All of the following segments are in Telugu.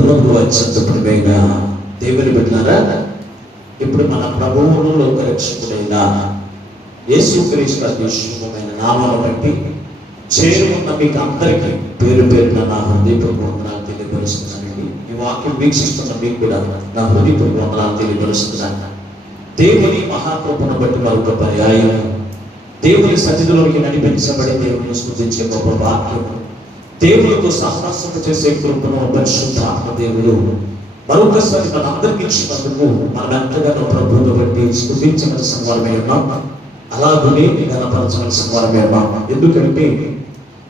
ప్రభువుకు అత్యంతమైన దేవుని బిడ్డలారా, ఇప్పుడు మన ప్రభువును లోకరక్షకుడైన యేసుక్రీస్తు అధిష్ఠమైన నామమును బట్టి చేరుకున్న మీకు అందరికీ పేరు పేరున నా హృదయపూర్వక వందనాలు తెలియపరుస్తున్నానండి. ఈ వాక్యం వీక్షిస్తున్న మీకు కూడా నా హృదయపూర్వక వందనాలు తెలియపరుస్తున్నాను. దేవుని మహాకృపను బట్టి మరొక పర్యాయం దేవుని సన్నిధిలోకి నడిపించబడి దేవుని స్తుతించే గొప్ప వాక్యము, దేవునితో సహవాసం చేసే కృపను పరిశుద్ధాత్మ దేవుడు మరొకసారి మన అందరికి ఇచ్చినందుకు మనం ఎంతగానో ప్రభువును బట్టి స్తుతించవలసిన వారమే ఉన్నాం, అలాగనే గణపరచవలసిన వారమే ఉన్నాం. ఎందుకంటే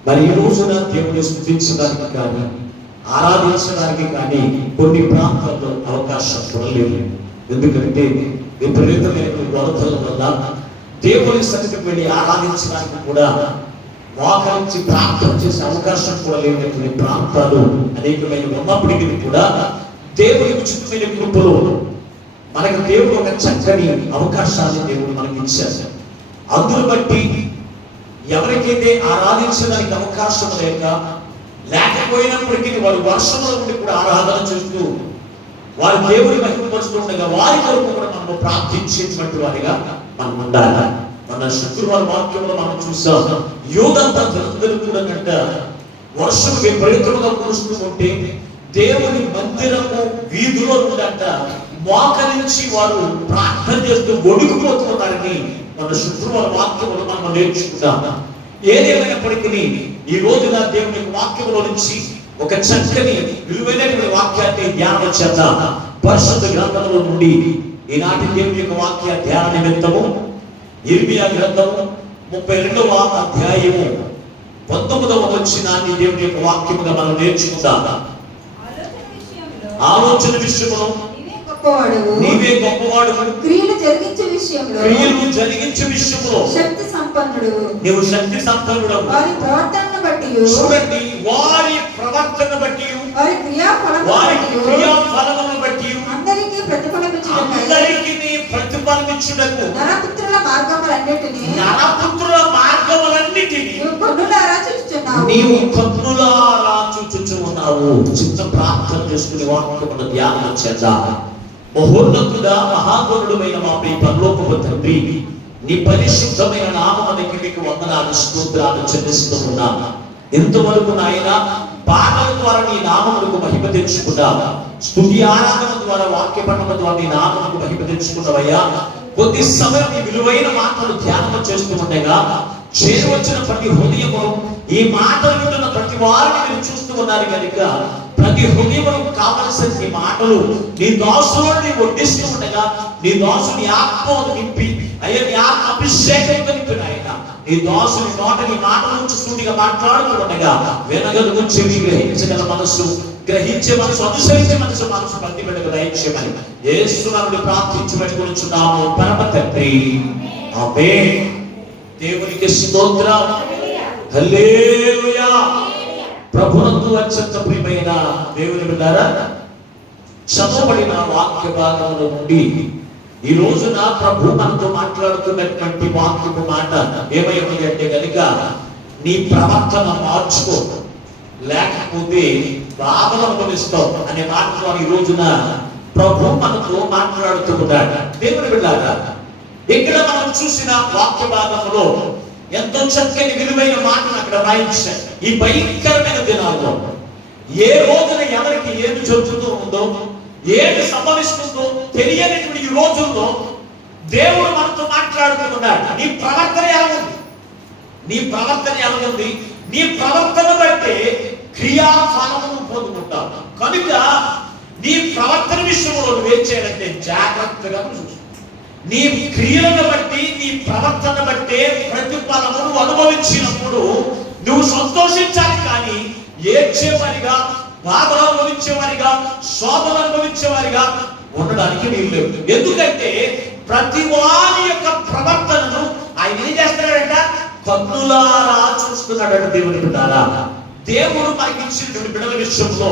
మరి ఈ రోజున దేవుని స్తుతించడానికి కానీ ఆరాధించడానికి కానీ కొన్ని ప్రాంతాల్లో అవకాశం చూడలేదు. ఎందుకంటే విపరీతమైన వరదల వల్ల దేవుని సన్నిధికి వెళ్ళి ఆరాధించడానికి కూడా మోకరించి ప్రార్థన చేసే అవకాశం కూడా లేనటువంటి ప్రాంతాలు అనేకమైన ఉన్నప్పటికీ కూడా దేవుని ఉచితమైన కృపలో మనకు దేవుడు ఒక చక్కని అవకాశాన్ని దేవుడు మనకి ఇచ్చారు. అందును బట్టి ఎవరికైతే ఆరాధించడానికి అవకాశం లేకపోయినప్పటికీ వారు వర్షంలో ఉండి కూడా ఆరాధన చేస్తూ వారి దేవుని మహిమపరుస్తుండగా వారి కొరకు కూడా మనం ప్రార్థించేటువంటి వారిగా మనం ఉండాలి. మన శుక్రవారం వాక్యంలో మనం చూసాం, యూదంతా జనందరూ కూడా వర్షం విపరీతంగా కురుస్తూ ఉంటే దేవుని మందిరము వీధిలో ఉందంట మోకరించి వారు ప్రార్థన చేస్తూ ఒడుకుపోతున్నారని మన శుక్రవారం వాక్యంలో మనం నేర్చుకుంటాం. ఏదేమైనప్పటికీ ఈ రోజున దేవుని వాక్యంలో నుంచి ఒక చక్కని విలువైనటువంటి వాక్యాన్ని ధ్యానం చేద్దాం. పరిశుద్ధ గ్రంథంలో నుండి ఈనాటి దేవుని యొక్క వాక్య ధ్యాన నిమిత్తము ఇర్మియా గ్రంథము 32వ అధ్యాయము 19వ వచనాన్ని దేవుని యొక్క వాక్యముగా మనం నేర్చుకుందాం. ఆలోచన విషయంలో నీవే గొప్పవాడు, క్రియలు జరిగించే విషయంలో శక్తి సంపన్నుడు, నీవు శక్తి సంపన్నుడు. వారి ప్రవర్తనను బట్టి చూడండి, వారి ప్రవర్తన బట్టి వారి క్రియాఫలమును బట్టి అందరికీ ప్రతిఫలమిచ్చుటకు నరపుత్రుల మార్గములన్నిటినీ నీవు కన్నులారా చూచుచున్నావు. చిత్త ప్రార్థన చేసుకుని వాక్యమును ధ్యానం చేద్దాం. మహోన్నతుడా మహాగణుడైన మా ప్రియ పరలోకపు తండ్రి, నీ పరిశుద్ధమైన నామమునకి మీకు వందనాలు స్తోత్రాలు చెల్లిస్తూ ఉన్నాను. ఇంతవరకు నాయన పాటల ద్వారా నీ నామమునకు మహిమ తెచ్చుకున్నాం, స్తుతి ఆరాధన ద్వారా వాక్య పఠనం ద్వారా నీ నామమునకు మహిమ తెచ్చుకున్నావయ్యా. కొద్ది సమయం నీ విలువైన మాటలు ధ్యానం చేస్తూ ఉండగా చేరువచ్చిన ప్రతి హృదయము ఈ మాటలు వింటున్న ప్రతి వారిని మీరు చూస్తూ ఉన్నారు కనుక ప్రతి హృదయములకు కావలసిన ఈ మాటలు నీ దాసుని వడ్డిస్తూ ఉండగా నీ దాసుని ఆత్మను నింపి అయ్యా నీ ఆత్మ అభిషేకంతో నింపినాయన నీ దాసుని నోట నీ మాటల నుంచి సూటిగా మాట్లాడుతూ ఉండగా వెనగదుగు చెవి గ్రహించగల మనస్సు, గ్రహించే మనసు, అనుసరించే మనసు ప్రతి బిడ్డకు దయచేయమని యేసునామములో ప్రార్థించి పెట్టుకొనుచున్నాము పరమ తండ్రి, ఆమేన్. దేవునికి స్తోత్రం, హల్లెలూయా. ప్రభునందు అత్యంత ప్రియమైన దేవుని బిడ్డలారా, చదవబడిన వాక్య భాగంలో నుండి ఈ రోజున ప్రభు మనతో మాట్లాడుతున్నటువంటి వాక్యపు మాట ఏమైంది అంటే కనుక నీ ప్రవర్తన మార్చుకో, లేకపోతే బాధలు అనుభవిస్తావు అనే మాటలో ఈ రోజున ప్రభు మనతో మాట్లాడుతూ ఉన్నాడు. దేవుని బిడ్డలారా, ఇక్కడ మనం చూసిన వాక్య భాగంలో ఎంతో చక్కని విలువైన మాటను అక్కడ రాయించారు. ఈ భయంకరమైన దినాల్లో ఏ రోజున ఎవరికి ఏది జరుగుతూ ఉందో, ఏది సంభవిస్తుందో తెలియనటువంటి ఈ రోజుల్లో దేవుడు మనతో మాట్లాడుతున్నాడు. నీ ప్రవర్తన ఎలా ఉంది? నీ ప్రవర్తన ఎలా ఉంది? నీ ప్రవర్తన బట్టి క్రియాఫలమును పొందుకుంటావు కనుక నీ ప్రవర్తన విషయంలో నువ్వేం చేయాలంటే జాగ్రత్తగా చూసుకో. నీ క్రియలను బట్టి నీ ప్రవర్తన బట్టి ప్రతిఫలమును అనుభవించినప్పుడు నువ్వు సంతోషించాలి, కానీ ఏడ్చేవారిగా, బాధలు అనుభవించేవారిగా, శోధన అనుభవించేవారిగా ఉండడానికి వీలు లేదు. ఎందుకంటే ప్రతి వారి యొక్క ప్రవర్తనను ఆయన ఏం చేస్తున్నాడంట? కన్నులారా చూస్తున్నాడంట. దేవుని బిడ్డలారా, దేవుడు మనకి ఇచ్చినటువంటి బిడ్డల విషయంలో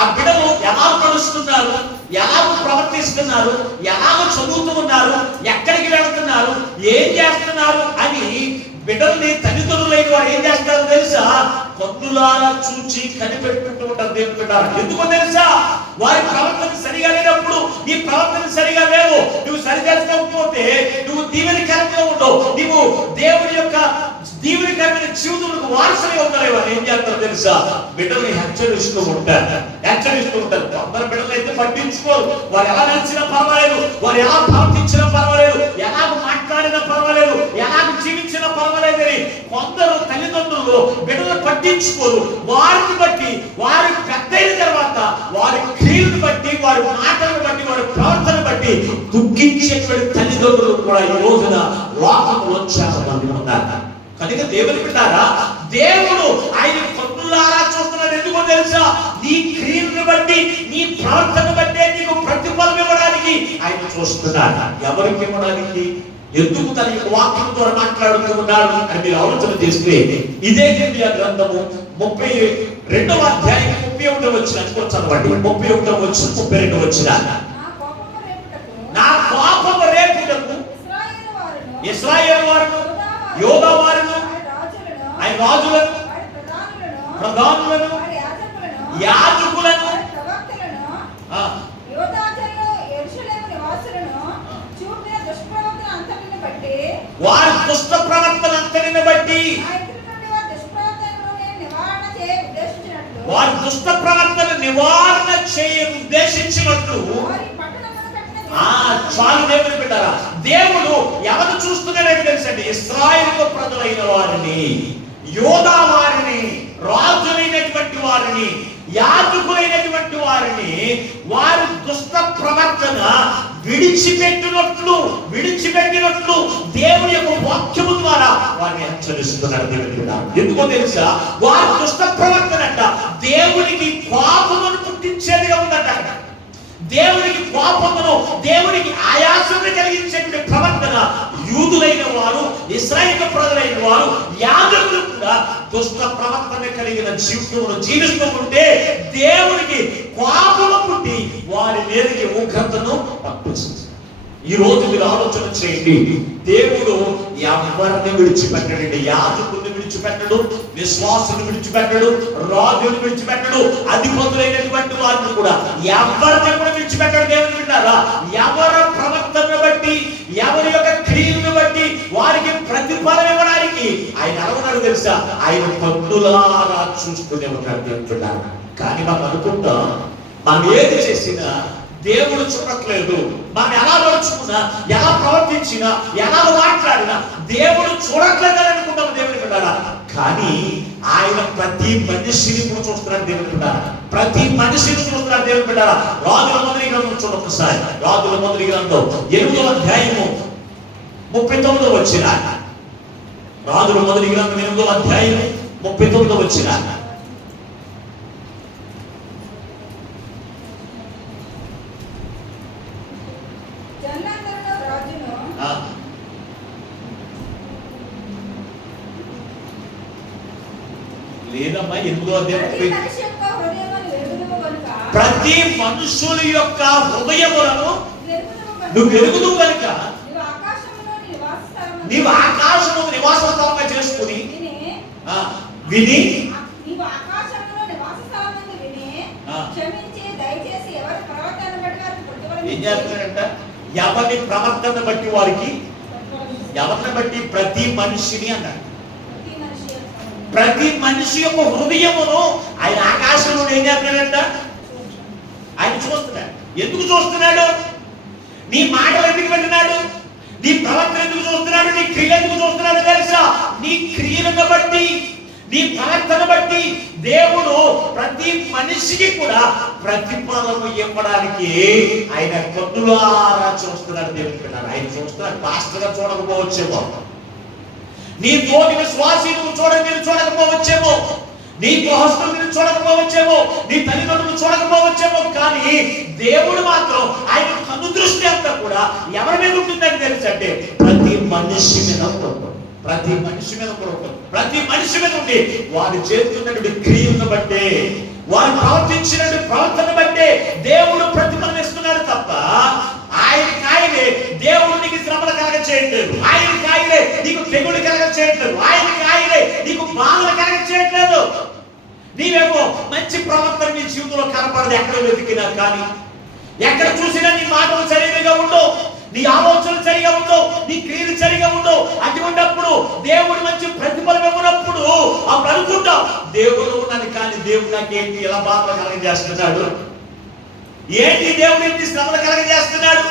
ఆ బిడ్డలు ఎలా నడుస్తున్నారు, ఎలా ప్రవర్తిస్తున్నారు, ఎలా చదువుతూ ఉన్నారు, ఎక్కడికి వెళుతున్నారు, ఏం చేస్తున్నారు అని బిడ్డల్ని తల్లిదండ్రులైన వారు ఏం చేస్తారో తెలుసా? కన్నులారా చూచి కనిపెట్టుకుంటూ ఉంటారు దేవుని బిడ్డలారా. ఎందుకో తెలుసా? వారి ప్రవర్తన సరిగా లేనప్పుడు నీ ప్రవర్తన సరిగా లేవు, నువ్వు సరిచేసుకోకపోతే నువ్వు దీవెనకరంగా ఉండవు, నువ్వు దేవుని యొక్క దీవెనకరమైన జీవితంలో వారసులుగా ఉండలేవు. అని ఏం చేస్తారో తెలుసా? బిడ్డల్ని హెచ్చరిస్తూ ఉంటారు. కొందరు బిడ్డలు అయితే పట్టించుకోరు. వారు ఎలా నడిచినా పర్వాలేదు, వారు ఎలా ప్రవర్తించినా పర్వాలేదు, ఎలా మాట్లాడినా పర్వాలేదు, ఎలా జీవించినా పర్వాలేదు అని కొందరు తల్లిదండ్రులు బిడ్డలు పట్టించుకోరు. వారిని బట్టి, వారి పెద్దయిన తర్వాత వారి క్రియలను బట్టి, వారి మాటలను బట్టి, వారి ప్రవర్తన బట్టి దుఃఖించేటువంటి తల్లిదండ్రులు కూడా ఈ రోజున లోకంలో చాలా మంది ఉన్నారు. కనుక దేవుని బిడ్డారా, దేవుడు ఆయన కన్నులారా చూస్తున్నాడు. ఎందుకో తెలుసా? నీ క్రియలను బట్టి, నీ ప్రవర్తన బట్టే నీకు ప్రతిఫలం ఇవ్వడానికి ఆయన చూస్తున్నాడు. ఎవరికి ఇవ్వడానికి? ఎందుకు తన యొక్క వాక్యం ద్వారా మాట్లాడుతూ ఉన్నాడు అని మీరు ఆలోచన చేస్తే, ఇదే ఇర్మియా గ్రంథము 32వ అధ్యాయం 31వ వచనం చదవండి. 31వ వచనం 32వ వచనం. నా కోపము రేపుటకు ఇశ్రాయేలు వారును, యోధా వారును, ఆయన రాజులను, ప్రధానులను, యాజకులను, వారి దుష్ట ప్రవర్తన అంతటిని బట్టి, వారి దుష్ట ప్రవర్తన నివారణ చేయ ఉద్దేశించినట్లు చాలు దేవుని బిడ్డరా. దేవుడు ఎవరు చూస్తున్నాడని తెలుసండి? ఇశ్రాయేలు ప్రజలైన వారిని, యోధా వారిని, రాజులైనటువంటి వారిని, యాజకులైనటువంటి వారిని వారి దుష్ట ప్రవర్తన విడిచిపెట్టినట్లు దేవుని యొక్క వాక్యము ద్వారా వారిని హెచ్చరిస్తున్నాడు దేవుని బిడ్డ. ఎందుకో తెలుసా? వారి దుష్ట ప్రవర్తన అంట దేవునికి కోపమును పుట్టించేదిగా ఉందట. దేవునికి కోపమును, దేవునికి ఆయాసమును కలిగించేటువంటి ప్రవర్తన యూదులైన వారు, ఇశ్రాయేలు ప్రజలైన వారు, యాజకులు కూడా దుష్ట ప్రవర్తన కలిగిన జీవితంలో జీవిస్తూ ఉంటే దేవునికి కోపము పుట్టి వారి మీదకి ఉగ్రతను పంపిస్తుంది. ఈ రోజు మీరు ఆలోచన చేయండి. దేవుడు ఎవరిని విడిచిపెట్టడండి. యాజకుల్ని విడిచిపెట్టడు, విశ్వాసుని విడిచిపెట్టడు, రాజుని విడిచిపెట్టడు, అధిపతులైనటువంటి వారిని కూడా ఎవరిని కూడా విడిచిపెట్టడు. దేవుని వింటారా? ఎవరి ప్రవర్తనను బట్టి, ఎవరి యొక్క క్రియలను బట్టి వారికి ప్రతిఫలం ఇవ్వడానికి ఆయన అనుకున్నాడు తెలుసా? ఆయన కన్నులారా చూస్తూనే ఉంటాడు దేవుడు. కానీ మనం అనుకుంటాం మనం ఏది చేసినా దేవుడు చూడట్లేదు, మనం ఎలా నడుచుకున్నా, ఎలా ప్రవర్తించినా, ఎలా మాట్లాడినా దేవుడు చూడట్లేదు అని అనుకుంటాం దేవుని బిడ్డలారా. కానీ ఆయన ప్రతి మనిషిని కూడా చూస్తున్నాడు దేవుని బిడ్డలారా. ప్రతి మనిషిని చూస్తున్నాడు దేవుని బిడ్డలారా. రాజుల మొదటి గ్రంథం చూడండి ఒకసారి. రాజుల మొదటి గ్రంథం 8వ అధ్యాయము 39వ వచనం. రాజుల మొదటి గ్రంథం 8వ అధ్యాయము 39వ వచనం. లేదమ్మా, 8వ అధ్యాయం ప్రతి మనుషుల యొక్క హృదయములను నువ్వు ఎరుగుదు కనుక నీవు ఆకాశము నివాస స్థలంగా చేసుకుని విని ఏం చేస్తాడంట? ఎవరి ప్రవర్తన బట్టి వారికి, ఎవరిని బట్టి? ప్రతి మనిషిని అన్నాడు. ప్రతి మనిషి యొక్క హృదయమును ఆయన ఆకాశంలో ఏం చేస్తున్నాడంట? ఆయన చూస్తున్నాడు. ఎందుకు చూస్తున్నాడు? నీ మాటలు ఎందుకు వింటున్నాడు? నీ ప్రవర్తన ఎందుకు చూస్తున్నాడు? నీ క్రియలు ఎందుకు చూస్తున్నాడు తెలుసా? నీ క్రియలను బట్టి, నీ ప్రవర్తన బట్టి దేవుడు ప్రతి మనిషికి కూడా ప్రతిఫలము ఇవ్వడానికి ఆయన కన్నులారా చూస్తున్నాడు దేవుని బిడ్డలారా. ఆయన చూస్తున్నాడు. పాస్టర్గా చూడకపోవచ్చేమో, నీ తోటి విశ్వాసి నువ్వు చూడకపోవచ్చేమో, నీ గృహస్థులు నిన్ను చూడకపోవచ్చేమో, నీ తల్లిదండ్రులు చూడకపోవచ్చేమో, కానీ దేవుడు మాత్రం ఆయన కన్ను దృష్టి అంతా కూడా ఎవరి మీద ఉంటుందని తెలుసంటే ప్రతి మనిషి మీద ఉంటుంది. ప్రతి మనిషి మీద కూడా ఉంటుంది. ప్రతి మనిషి మీద ఉండి వారు చేస్తున్నటువంటి క్రియలను బట్టే, వారు ప్రవర్తించినటువంటి ప్రవర్తన బట్టే దేవుడు ప్రతిఫలం ఇస్తున్నాడు తప్ప ఆయనకి ఆయనే దేవుడు నీకు శ్రమలు కలగ చేయట్లేదు, ఆయనకి ఆయనే నీకు తెగులు కలగ చేయట్లేదు, నీవేమో మంచి ప్రవర్తన నీ జీవితంలో కనపడదు. ఎక్కడ వెతికినా కానీ, ఎక్కడ చూసినా నీ మాటలు సరిగా ఉండవు, నీ ఆలోచనలు సరిగా ఉండవు, నీ క్రియలు సరిగా ఉండవు. అటువంటిప్పుడు దేవుడు మంచి ప్రతిఫలం ఇవ్వనప్పుడు అప్పుడు అనుకుంటాం దేవుడు ఉన్నాను, కానీ దేవుడు నాకేంటి ఎలా బాధలు కలగజేస్తున్నాడు, ఏంటి దేవుడు ఏంటి శ్రమలు కలగజేస్తున్నాడు,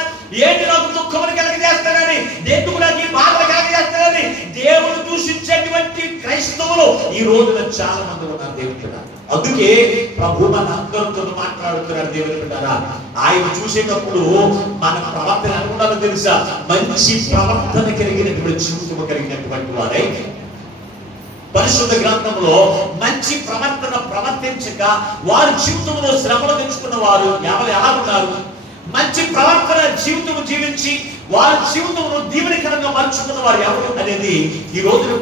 ఏంటి నాకు దుఃఖములు కలగజేస్తానని, ఎందుకు నాకు ఈ బాధలు కలగజేస్తానని దేవుడు దూషించేటువంటి క్రైస్తవులు ఈ రోజున చాలా మంది ఉన్నారు దేవుని బిడ్డ. అందుకే ప్రభు మన అందరితో మాట్లాడుతున్నారు దేవుని బిడ్డారా. ఆయన చూసేటప్పుడు మన ప్రవర్తన అనుకున్నారో తెలుసా, మంచి ప్రవర్తన కలిగినటువంటి జీవితం కలిగినటువంటి వారే. పరిశుద్ధ గ్రంథంలో మంచి ప్రవర్తన ప్రవర్తించక వారి జీవితంలో శ్రమలు తెచ్చుకున్న వారు ఎవరు ఎలా ఉన్నారు, మంచి ప్రవర్తన జీవితం జీవించి వారి జీవితంలో దీవెనకరంగా మలుచుకున్న వారు ఎవరు అనేది ఈ రోజున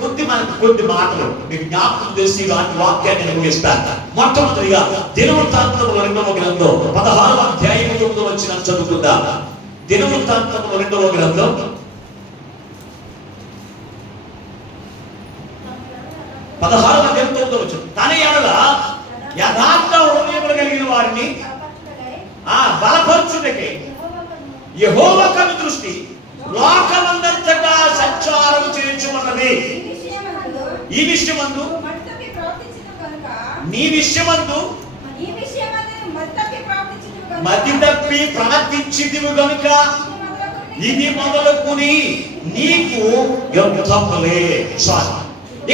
కొన్ని మాటలు మీకు జ్ఞాపకం చేసి వాటి వాక్యాన్ని నిర్వహిస్తాను. మొట్టమొదటిగా దినవృత్తాంతముల 2వ గ్రంథం 16వ అధ్యాయం 9వ వచనం చదువుకుందాం. దినవృత్తాంతముల 2వ గ్రంథం 16వ అధ్యాయం 9వ వచనం. తన ఎడల యథార్థ హృదయములు కలిగిన వారిని బలపరచుటకై యెహోవా కను దృష్టి లోకమందంతటా సంచారము చేయుచున్నది. ఈ విషయమందు నీ విషయమందు మతి తప్పి ప్రవర్తించితివి గనుక ఇది మొదలుకుని నీకు యుద్ధములే.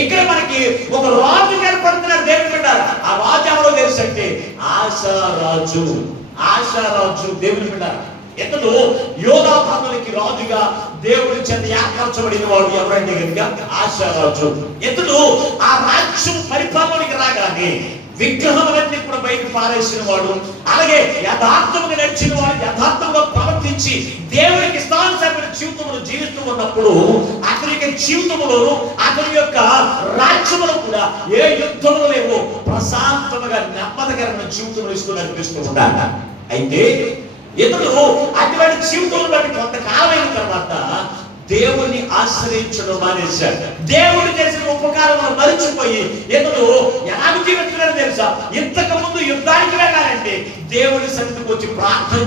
ఇక్కడ మనకి ఒక రాజు కనపడుతున్నారు దేవుని బిడ్డ. ఆ రాజు ఎవరో తెలుసంటే ఆశారాజు. ఆశారాజు దేవుని బిడ్డ. ఇతడు యోధా ప్రాంతానికి రాజుగా దేవుడి చేత ఏర్పరచబడిన వాడు ఎవరంటే కనుక ఆశారాజు. ఇతడు ఆ రాజ్యం పరిపాలనకి రాగానే విగ్రహాలన్నీ కూడా బయటకు పారేసిన వాడు, అలాగే యథార్థంగా నడిచిన వాడు, యథార్థంగా ప్రవర్తించి దేవునికి ఇష్టానుసారమైన జీవితంలో జీవిస్తూ ఉన్నప్పుడు అతని యొక్క జీవితంలోను అతని యొక్క రాజ్యములో కూడా ఏ యుద్ధములు లేవు, ప్రశాంతముగా నెమ్మదికరమైన జీవితంలో ఇస్తూ నడిపిస్తూ ఉంటాడు. అయితే ఇతడు అటువంటి జీవితంలో బట్టి కొంతకాలమైన తర్వాత దేవుని ఆశ్రయించడం మానేశాడు. దేవుడు చేసిన ఉపకారం మరిచిపోయి ఇతడు ఎలాగ జీవిస్తున్నాడు తెలుసా, ఇంతకు ముందు యుద్ధానికి వెళ్ళాలంటే దేవుని సన్నిధికి వచ్చి ప్రార్థన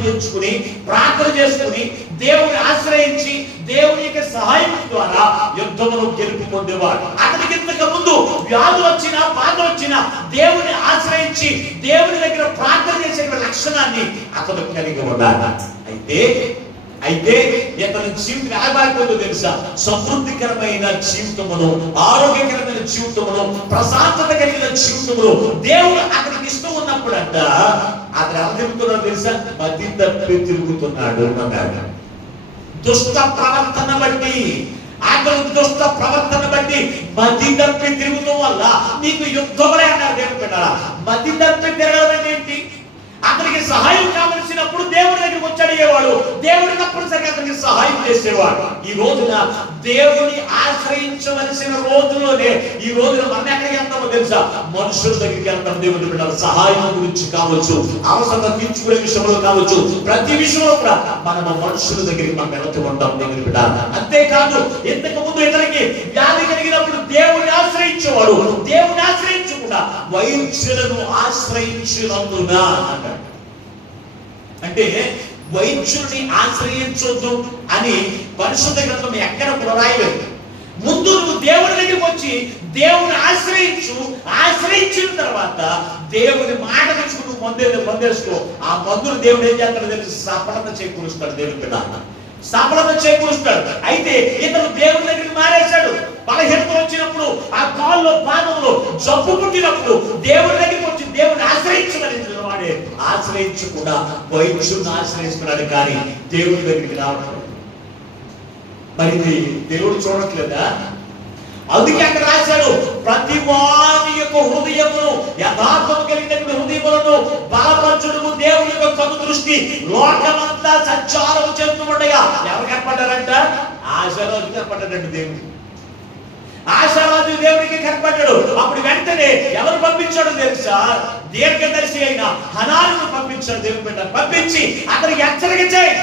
చేసుకుని దేవుని ఆశ్రయించి దేవుని యొక్క సహాయం ద్వారా యుద్ధమును గెలుపు పొందేవాడు. అతనికి ఇంతకు ముందు వ్యాధులు వచ్చినా బాధలు వచ్చినా దేవుని ఆశ్రయించి దేవుని దగ్గర ప్రార్థన చేసే లక్షణాన్ని అతను కలిగి ఉన్నాడు. అయితే ఇతని జీవితం ఎలా మారిపోతుందో తెలుసా, సమృద్ధికరమైన జీవితమును, ఆరోగ్యకరమైన జీవితమును, ప్రశాంతత కలిగిన జీవితమును దేవుడు అతనికి ఇష్టం ఉన్నప్పుడు అంట అతను ఎలా తిరుగుతున్నాడు తెలుసా, మతి తప్పి తిరుగుతున్నాడు అన్నాడు. దుష్ట ప్రవర్తన బట్టి మతి తప్పి తిరుగుతాం వల్ల నీకు యుద్ధములే అన్నారు దేవుడు పెట్టారా. మతి తప్పి తిరగడం అంటే ఏంటి, అతనికి సహాయం కావలసినప్పుడు దేవుడి దగ్గరికి వచ్చి అడిగేవాడు, దేవుడు తప్పనిసరిగా అతనికి సహాయం చేసేవాడు. ఈ రోజున దేవుని ఆశ్రయించవలసిన రోజులోనే ఈ రోజున మనం ఎక్కడికి వెళ్తామో తెలుసా, మనుషుల దగ్గరికి వెళ్తాం. దేవుడి బిడ్డల సహాయం గురించి కావచ్చు, అవసరం తీర్చుకునే విషయంలో కావచ్చు, ప్రతి విషయంలో కూడా మనం మనుషుల దగ్గరికి మనం వెళ్తూ ఉంటాం దేవుడి బిడ్డ. అంతేకాదు ఇంతకు ముందు ఇతనికి వ్యాధి కలిగినప్పుడు దేవుని ఆశ్రయించేవాడు, దేవుని ఆశ్రయించకుండా వైద్యులను ఆశ్రయించినందున అంటాడు. అంటే వైద్యుడిని ఆశ్రయించొద్దు అని పరిశుద్ధ గ్రంథం ఎక్కడ కూడా రాయలేదు. ముందు నువ్వు దేవుడి దగ్గరికి వచ్చి దేవుని ఆశ్రయించిన తర్వాత దేవుని మాట తెచ్చుకుని పొందేసుకో. ఆ మందులు దేవుడు ఏం చేస్తాడో తెలిసి సఫలత చేకూరుస్తాడు. దేవుడి బిడ్డ సఫలత చేకూరుస్తాడు. అయితే ఇతను దేవుడి దగ్గరికి మారేశాడు. బలహీనత వచ్చినప్పుడు, ఆ కాల్లో పాదంలో జబ్బు పుట్టినప్పుడు దేవుడి దగ్గరికి వచ్చి దేవుడిని ఆశ్రయించమని వాడే ఆశ్రయించకుండా వైద్యుడిని ఆశ్రయిస్తున్నాడు, కానీ దేవుడి దగ్గరికి రావడం మరి దేవుడు చూడట్లేదా? అందుకే అక్కడ రాశాడు, ప్రతి వారి యొక్క హృదయమును, యథార్థము కలిగిన హృదయములను బలపరచుటకు దేవుని యొక్క కను దృష్టి లోకమంతా సంచారం చేస్తూ ఉండగా ఎవరు కనపడ్డారంట? ఆశారాజు కనపడ్డాడంట. ఆశారాజు దేవుడికి కనపడ్డాడు. అప్పుడు వెంటనే ఎవరు పంపించాడో తెలుసా, దీర్ఘదర్శి అయిన హనానును పంపించాడు. దేవుని బిడ్డ పంపించి అతనికి హెచ్చరిక చేయి,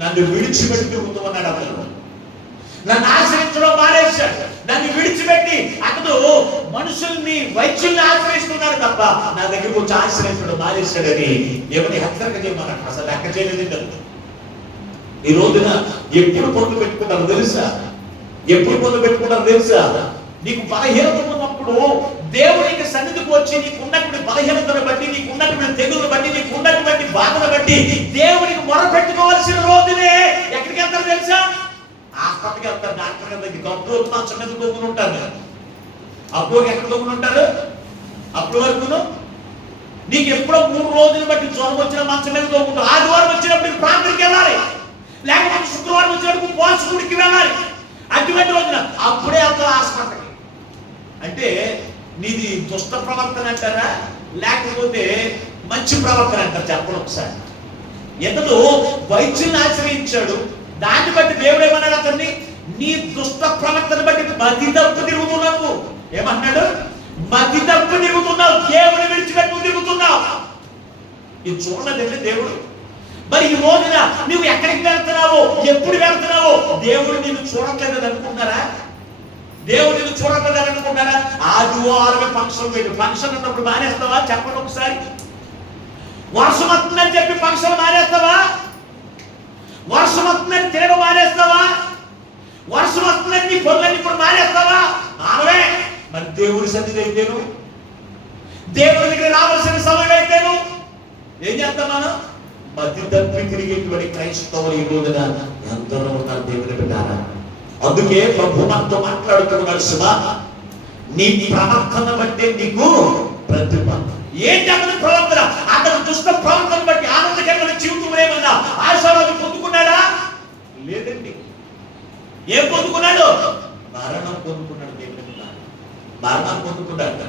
నన్ను విడిచిపెట్టి తిరుగుతున్నాడు, అతను నన్ను ఆశ్రయించడం మానేశాడు. నన్ను విడిచిపెట్టి అతడు మనుషుల్ని, వైద్యుల్ని ఆశ్రయిస్తున్నాడు తప్ప నా దగ్గరకు వచ్చి ఆశ్రయించడం మానేశాడని ఎవరిని హెచ్చరిక చేయమన్నాడు. అసలు లెక్క చేయలేదు. ఈ రోజున ఎప్పుడు పొందు పెట్టుకుంటారు తెలుసా? ఎప్పుడు పొందు పెట్టుకుంటారు తెలుసా? నీకు బలహీనత ఉన్నప్పుడు దేవునికి సన్నిధికి వచ్చి నీకు ఉన్నటువంటి బలహీనతను బట్టి, నీకు ఉన్నటువంటి తెగులను బట్టి, నీకు ఉన్నటువంటి బాధను బట్టి దేవునికి మొరపెట్టుకోవాల్సిన రోజునే ఎక్కడికి వెళ్తారు తెలుసా? హాస్పిటల్కి వెళ్తారు. డాక్టర్ గారి దగ్గరికి. అప్పుడు మంచం మీద దొంగలు ఉంటారు. అప్పుడు ఎక్కడ దొంగలు ఉంటారు? అప్పుడు వరకును నీకు ఎప్పుడో 3 రోజులు బట్టి జ్వరం వచ్చిన మంచం మీద దొంగలు. ఆదివారం వచ్చినప్పుడు ప్రాంతానికి వెళ్ళాలి, లేకపోతే శుక్రవారం వచ్చినప్పుడు పోషకుడికి వెళ్ళాలి. అటువంటి రోజున అప్పుడే వెళ్తారు హాస్పిటల్కి. అంటే నీది దుష్ట ప్రవర్తన అంటారా, లేకపోతే మంచి ప్రవర్తన అంటారు? చెప్పండి ఒకసారి. ఎంతలో వైద్యుల్ని ఆశ్రయించాడు, దాన్ని బట్టి దేవుడు ఏమన్నాడు అతన్ని? నీ దుష్ట ప్రవర్తన బట్టి మతి తప్పు తిరుగుతున్నావు. ఏమన్నాడు? మతి తప్పు తిరుగుతున్నావు, దేవుని విడిచిపెట్టు తిరుగుతున్నావు. ఇది చూడలేదంటే దేవుడు. మరి ఈ రోజున నువ్వు ఎక్కడికి వెళ్తున్నావో, ఎప్పుడు వెళ్తున్నావో దేవుడు నిన్ను చూడట్లేదని అనుకుంటున్నారా? దేవుడు నిన్ను చూడట్లేదని అనుకుంటున్నారా? ఆదివారమే ఫంక్షన్ పెట్టు. ఫంక్షన్ ఉన్నప్పుడు మానేస్తావా? చెప్పండి ఒకసారి. వర్షం వస్తుందని చెప్పి ఫంక్షన్ మానేస్తావా? వర్షం వస్తుందని తినడం మానేస్తావా? వర్షం వస్తుందని నీ పనులన్నీ ఇప్పుడు మానేస్తావా? మానవే. మరి దేవుడి సన్నిధి అయితేను, దేవుడి దగ్గర రావాల్సిన సమయం అయితేను ఏం చేస్తాం మనం? మధ్య తప్పి తిరిగేటువంటి క్రైస్తవులు ఈ రోజున ఎంతలో ఉన్నారు దేవుని బిడ్డారా. అందుకే ప్రభు మనతో మాట్లాడుతున్నాడు, శివా నీ ప్రవర్తన బట్టి నీకు ప్రతిఫలం. ఏంటి అతని ప్రవర్తన? అతని దుష్ట ప్రవర్తన బట్టి ఆనందకరమైన జీవితం ఏమన్నా ఆశీర్వాదం పొందుకున్నాడా? లేదండి. ఏం పొందుకున్నాడు? మరణం పొందుకున్నాడు. దేవుని బిడ్డ మరణం పొందుకున్నాడు.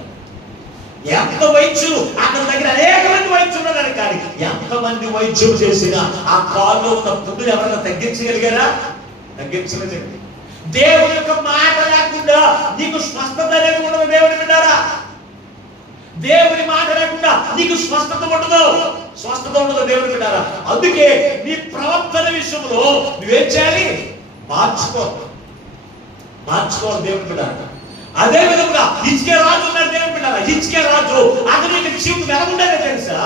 ఎంత వైద్యులు అతని దగ్గర అనేక మంది వైద్యులు ఉన్నారు, కానీ ఎంతమంది వైద్యులు చేసినా ఆ కాల్లో ఉన్న పుండులు ఎవరైనా తగ్గించగలిగారా? తగ్గించలేదు. దేవుని యొక్క మాట లేకుండా నీకు స్వస్థత అనేది ఉండదు. దేవుని బిడ్డారా, దేవుని మాట లేకుండా నీకు స్వస్థత ఉండదు. స్వస్థత ఉండదు దేవుని బిడ్డారా. అందుకే నీ ప్రవర్తన విషయంలో నువ్వేం చేయాలి? మార్చుకోవాలి దేవుని బిడ్డారా. అదే విధంగా హిజ్కియా రాజు ఉన్నాడు దేవుని బిడ్డారా. హిజ్కియా రాజు అతని యొక్క జీవితం ఎలా ఉండేదో తెలుసా?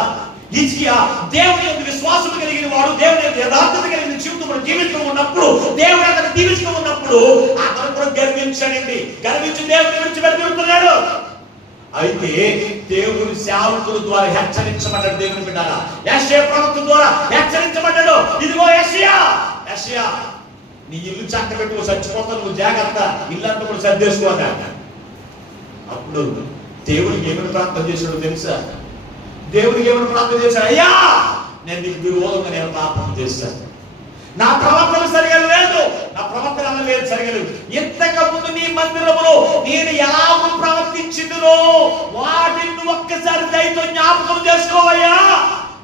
హిజ్కియా దేవుని యొక్క విశ్వాసం కలిగిన వాడు, దేవుని యొక్క యథార్థత కలిగిన జీవితంలో జీవిస్తూ ఉన్నప్పుడు, దేవుడు అతను దీవిస్తూ ఉన్నప్పుడు అతను కూడా గర్వించాడండి. గర్వించి దేవుని విడిచిపెట్టి వెళ్తున్నాడు. అయితే దేవుని సేవకుల ద్వారా హెచ్చరించబడ్డాడు దేవుని బిడ్డారా. యెషయా ప్రవక్త ద్వారా హెచ్చరించబడ్డాడు. ఇదిగో యెషయా నీ ఇల్లు చక్క పెట్టుకో, చచ్చిపోతావు, నువ్వు జాగ్రత్త, ఇల్లంతా కూడా సర్దేసుకోవాలి. అప్పుడు దేవుడికి ఏమైనా ప్రార్థన చేశాడో తెలుసా? దేవుడికి ఏమైనా ప్రార్థన చేశాడు? అయ్యా నేను నీకు విరోధంగా నేను పాపం చేశాను, నా ప్రవర్తన సరిగా లేదు, నా ప్రవర్తన లేదు, సరిగా లేదు. ఇంతకు ముందు నీ మందిరములో నేను ఎలా ప్రవర్తించిందో వాటిని ఒక్కసారి దయతో జ్ఞాపకం చేసుకోవయ్యా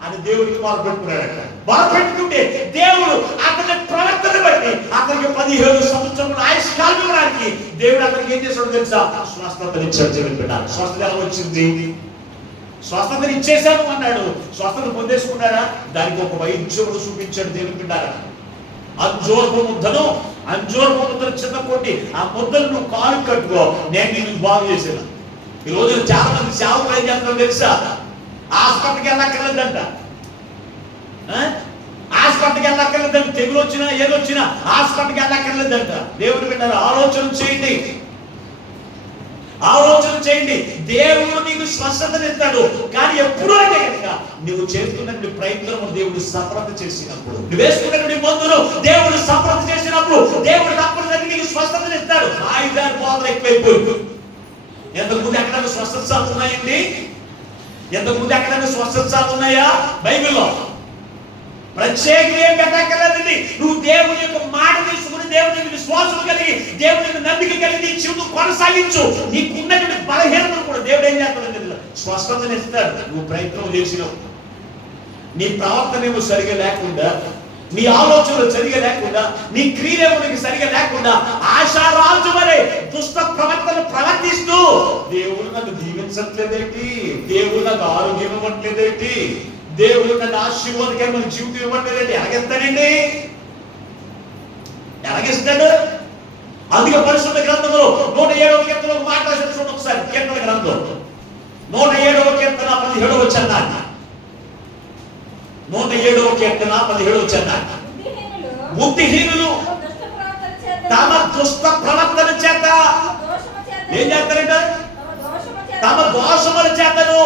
అని దేవుడికి మొరపెట్టుకున్నాడట. మొరపెట్టుకుంటే దేవుడు అతని ప్రవర్తన బట్టి అతనికి 17 సంవత్సరముల ఆయుష్కాలం ఇవ్వడానికి దేవుడు అతనికి ఏం చేశాడో తెలుసా? స్వస్థతనిచ్చాడు. దేవుని బిడ్డ స్వస్థత ఎలా వచ్చింది? స్వస్థతని ఇచ్చేశాను అన్నాడు. స్వస్థత పొందేసుకున్నారా? దానికి ఒక వైద్యుడు చూపించాడు దేవుని బిడ్డారా. అంజూరపు ముద్దను చిన్న కొట్టి ఆ ముద్దను నువ్వు కాలు కట్టుకో, నేను నిన్ను బాగు చేశాను. ఈ రోజు చాలా మంది సేవకులు ఏం చేస్తారో తెలుసా? హాస్పిటల్కి వెళ్ళక్కర్లేదంట. హాస్పిటల్కి వెళ్ళక్కర్లేదంట. తెగులు వచ్చినా ఏదొచ్చినా హాస్పిటల్కి వెళ్ళక్కర్లేదంట. దేవుని బిడ్డలు ఆలోచన చేయండి. దేవుడు నీకు స్వస్థతనిస్తాడు. కానీ ఎప్పుడూ అయితే కనుక నువ్వు చేస్తున్నటువంటి ప్రయత్నం దేవుడు సఫలత చేసినప్పుడు, నువ్వు వేసుకున్నటువంటి మందులు దేవుడు సఫలత చేసినప్పుడు దేవుడు తప్పనిసరిగా నీకు స్వస్థతనిస్తాడు. ఆయుధాలు పోతలు ఎక్కువైపోయి ఎంతకుముందు ఎక్కడైనా స్వస్థత సార్లు ఉన్నాయండి? ఎంతకుముందు ఎక్కడైనా స్వస్థత సార్లు ఉన్నాయా బైబిల్లో? ప్రత్యేకంగా ఏం పెట్టక్కర్లేదండి. నువ్వు దేవుని యొక్క మాట తీసుకుని, దేవుని విశ్వాసం కలిగి, దేవుని నమ్మిక కలిగి నీ జీవితం కొనసాగించు. నీకున్నటువంటి బలహీనతను కూడా దేవుడు ఏం చేస్తాడు? స్వస్థతను ఇస్తాడు. నువ్వు ప్రయత్నం చేసినావు. నీ ప్రవర్తన ఏమో సరిగా లేకుండా, నీ ఆలోచనలు సరిగా లేకుండా, నీ క్రియలేమో నీకు సరిగా లేకుండా ఆశారాజు వలె దుష్ట ప్రవర్తన ప్రవర్తిస్తూ దేవుడు నన్ను దీవించట్లేదేంటి, దేవుడు నాకు ఆరోగ్యం ఇవ్వట్లేదేంటి, దేవుడు నన్ను ఆశీర్వాదకరమైన జీవితం ఇవ్వట్లేదండి, ఎలాగిస్తాడండి? ఎలాగిస్తాడు? అందుకే పరిశుద్ధ గ్రంథంలో 107వ కీర్తన ఒక మాట రాశారు చూడండి ఒకసారి. కీర్తన గ్రంథం 107వ కీర్తన 17వ వచనం. 107వ కీర్తన 17వ వచనం. బుద్ధిహీనులు తమ దుష్ట ప్రవర్తన చేత ఏం చేస్తారంట? తమ దోషముల చేతను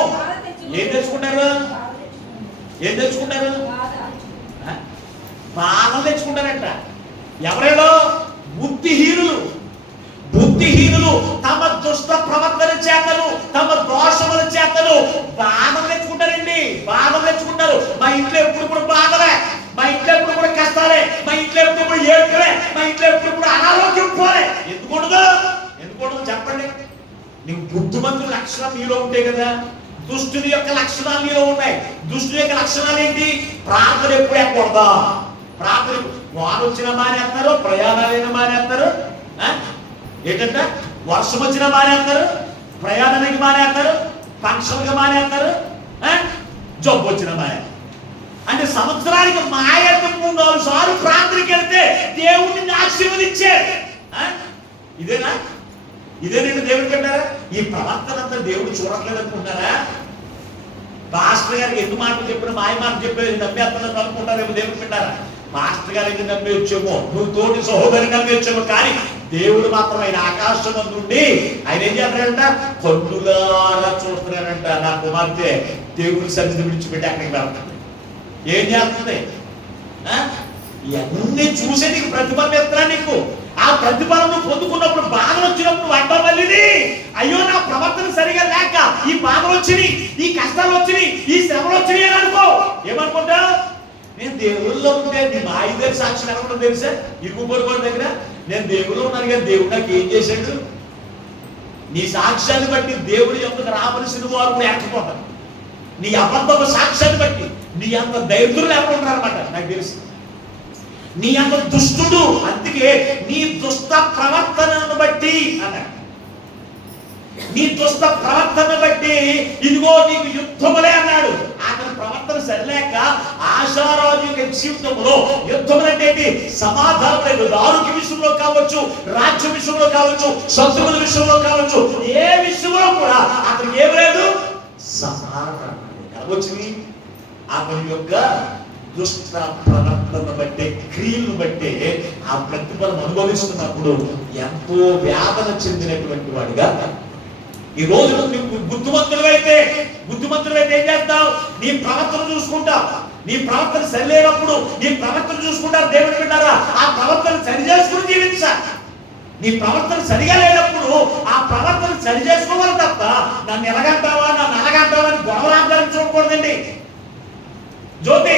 ఏం తెచ్చుకుంటారు? ఏం తెచ్చుకుంటారు? బాధలు తెచ్చుకుంటారంట. ఎవరేలో? బుద్ధిహీనులు. బుద్ధిహీనులు తమ దుష్ట ప్రవర్తన చేతను తమ దోషముల చేతను బాధలు తెచ్చుకుంటారండి. బాధలు తెచ్చుకుంటారు. మా ఇంట్లో ఎప్పుడు బాధలే, మా ఇంట్లో ఎప్పుడు కష్టాలే, మా ఇంట్లో ఎప్పుడు ఏడుపులే, మా ఇంట్లో ఎప్పుడు అనారోగ్యం పోలే. ఎందుకుండదు? ఎందుకుండదు చెప్పండి. నీకు బుద్ధిమంతుల లక్షణం మీలో ఉంటాయి కదా. దుష్టుని యొక్క లక్షణాలు మీలో ఉన్నాయి. దుష్టుని యొక్క లక్షణాలు ఏంటి? ప్రార్థన ఎప్పుడు ఎక్కకూడదా? ప్రార్థన వారు వచ్చిన మానేస్తారు, ప్రయాణాలైన మానేస్తారు. ఏంటంట? వర్షం వచ్చిన మానేస్తారు, ప్రయాణానికి మానేస్తారు, ఫంక్షన్గా మానేస్తారు, జబ్బు వచ్చిన మానేస్తారు. అంటే సంవత్సరానికి మాయకు 3-4 సార్లు ప్రార్థనకి వెళ్తే దేవుడిని ఆశీర్వదించాడు. ఇదేనా? ఇదేనండి దేవుడికి అంటారా? ఈ ప్రవర్తన అంతా దేవుడు చూడట్లేదు అనుకుంటారా? మాస్టర్ గారికి ఎన్ని మాటలు చెప్పినా మాయ మాట చెప్పేది నమ్మేస్తున్నట్టు అనుకుంటారేమో దేవుడికి అంటారా? మాస్టర్ గారికి నమ్మేయొచ్చేమో, నువ్వు తోటి సహోదరిని నమ్మేయొచ్చేమో, కానీ దేవుడు మాత్రం ఆయన ఆకాశం నుండి ఆయన ఏం చేస్తాడంట? కన్నులారా చూస్తున్నాడంట. నా కుమార్తె దేవుడి సన్నిధి విడిచిపెట్టి అక్కడికి వెళ్తాడు. ఏం చేస్తుంది? ఇవన్నీ చూసే నీకు ప్రతిఫలం ఎత్తరా? నీకు ఆ ప్రతిఫలం పొందుకున్నప్పుడు బాధలు వచ్చినప్పుడు అడ్డవల్లిది అయ్యో నా ప్రవర్తన సరిగా లేక ఈ బాధలు వచ్చినాయి, ఈ కష్టాలు వచ్చినాయి, ఈ శ్రమలు వచ్చినాయి అని అనుకో. ఏమనుకుంటా? నేను దేవుళ్ళలో ఉంటే నీ మా ఇద్దరు సాక్షి అనుకుంటా తెలుసా? ఇరుగు పొరుగు దగ్గర నేను దేవుళ్ళు ఉన్నాను కానీ దేవుడు నాకు ఏం చేశాడు? నీ సాక్ష్యాన్ని బట్టి దేవుడు ఎందుకు రావలసిన వారు కూడా ఎక్కకపోతారు. నీ అబద్ధపు సాక్ష్యాన్ని బట్టి నీ అంత దైర్ఘ్యులు ఎవరు ఉంటారన్నమాట. నాకు తెలుసు నీ అంత దుష్టుడు. అందుకే నీ దుష్ట ప్రవర్తనను బట్టి అన్నాడు. నీ దుష్ట ప్రవర్తన బట్టి ఇదిగో నీకు యుద్ధములే అన్నాడు. అతని ప్రవర్తన సరిలేక ఆశారాజు యొక్క జీవితంలో యుద్ధములంటే సమాధానం లేదు. ఆరోగ్య విషయంలో కావచ్చు, రాజ్య విషయంలో కావచ్చు, శత్రువుల విషయంలో కావచ్చు, ఏ విషయంలో కూడా అతనికి ఏం లేదు సమాధానం. వచ్చింది అతని యొక్క దుష్ట ప్రవర్తన బట్టే, క్రియలను బట్టే ఆ ప్రతిఫలం అనుభవిస్తున్నప్పుడు ఎంతో వేదన చెందినటువంటి వాడిగా ఈ రోజు నువ్వు బుద్ధిమంతులైతే ఏం చేస్తావు? నీ ప్రవర్తన చూసుకుంటావు. నీ ప్రవర్తన సరిలేనప్పుడు నీ ప్రవర్తన చూసుకుంటారు. దేవుడు వింటారా? ఆ ప్రవర్తన సరి చేసుకుని జీవించాలి. నీ ప్రవర్తన సరిగా లేనప్పుడు ఆ ప్రవర్తన సరి చేసుకోవాలి తప్ప నన్ను ఎలాగంటావా, నన్ను అలాగంటావా అని గొడవలాడడానికి చూడకూడదండి. జ్యోతి,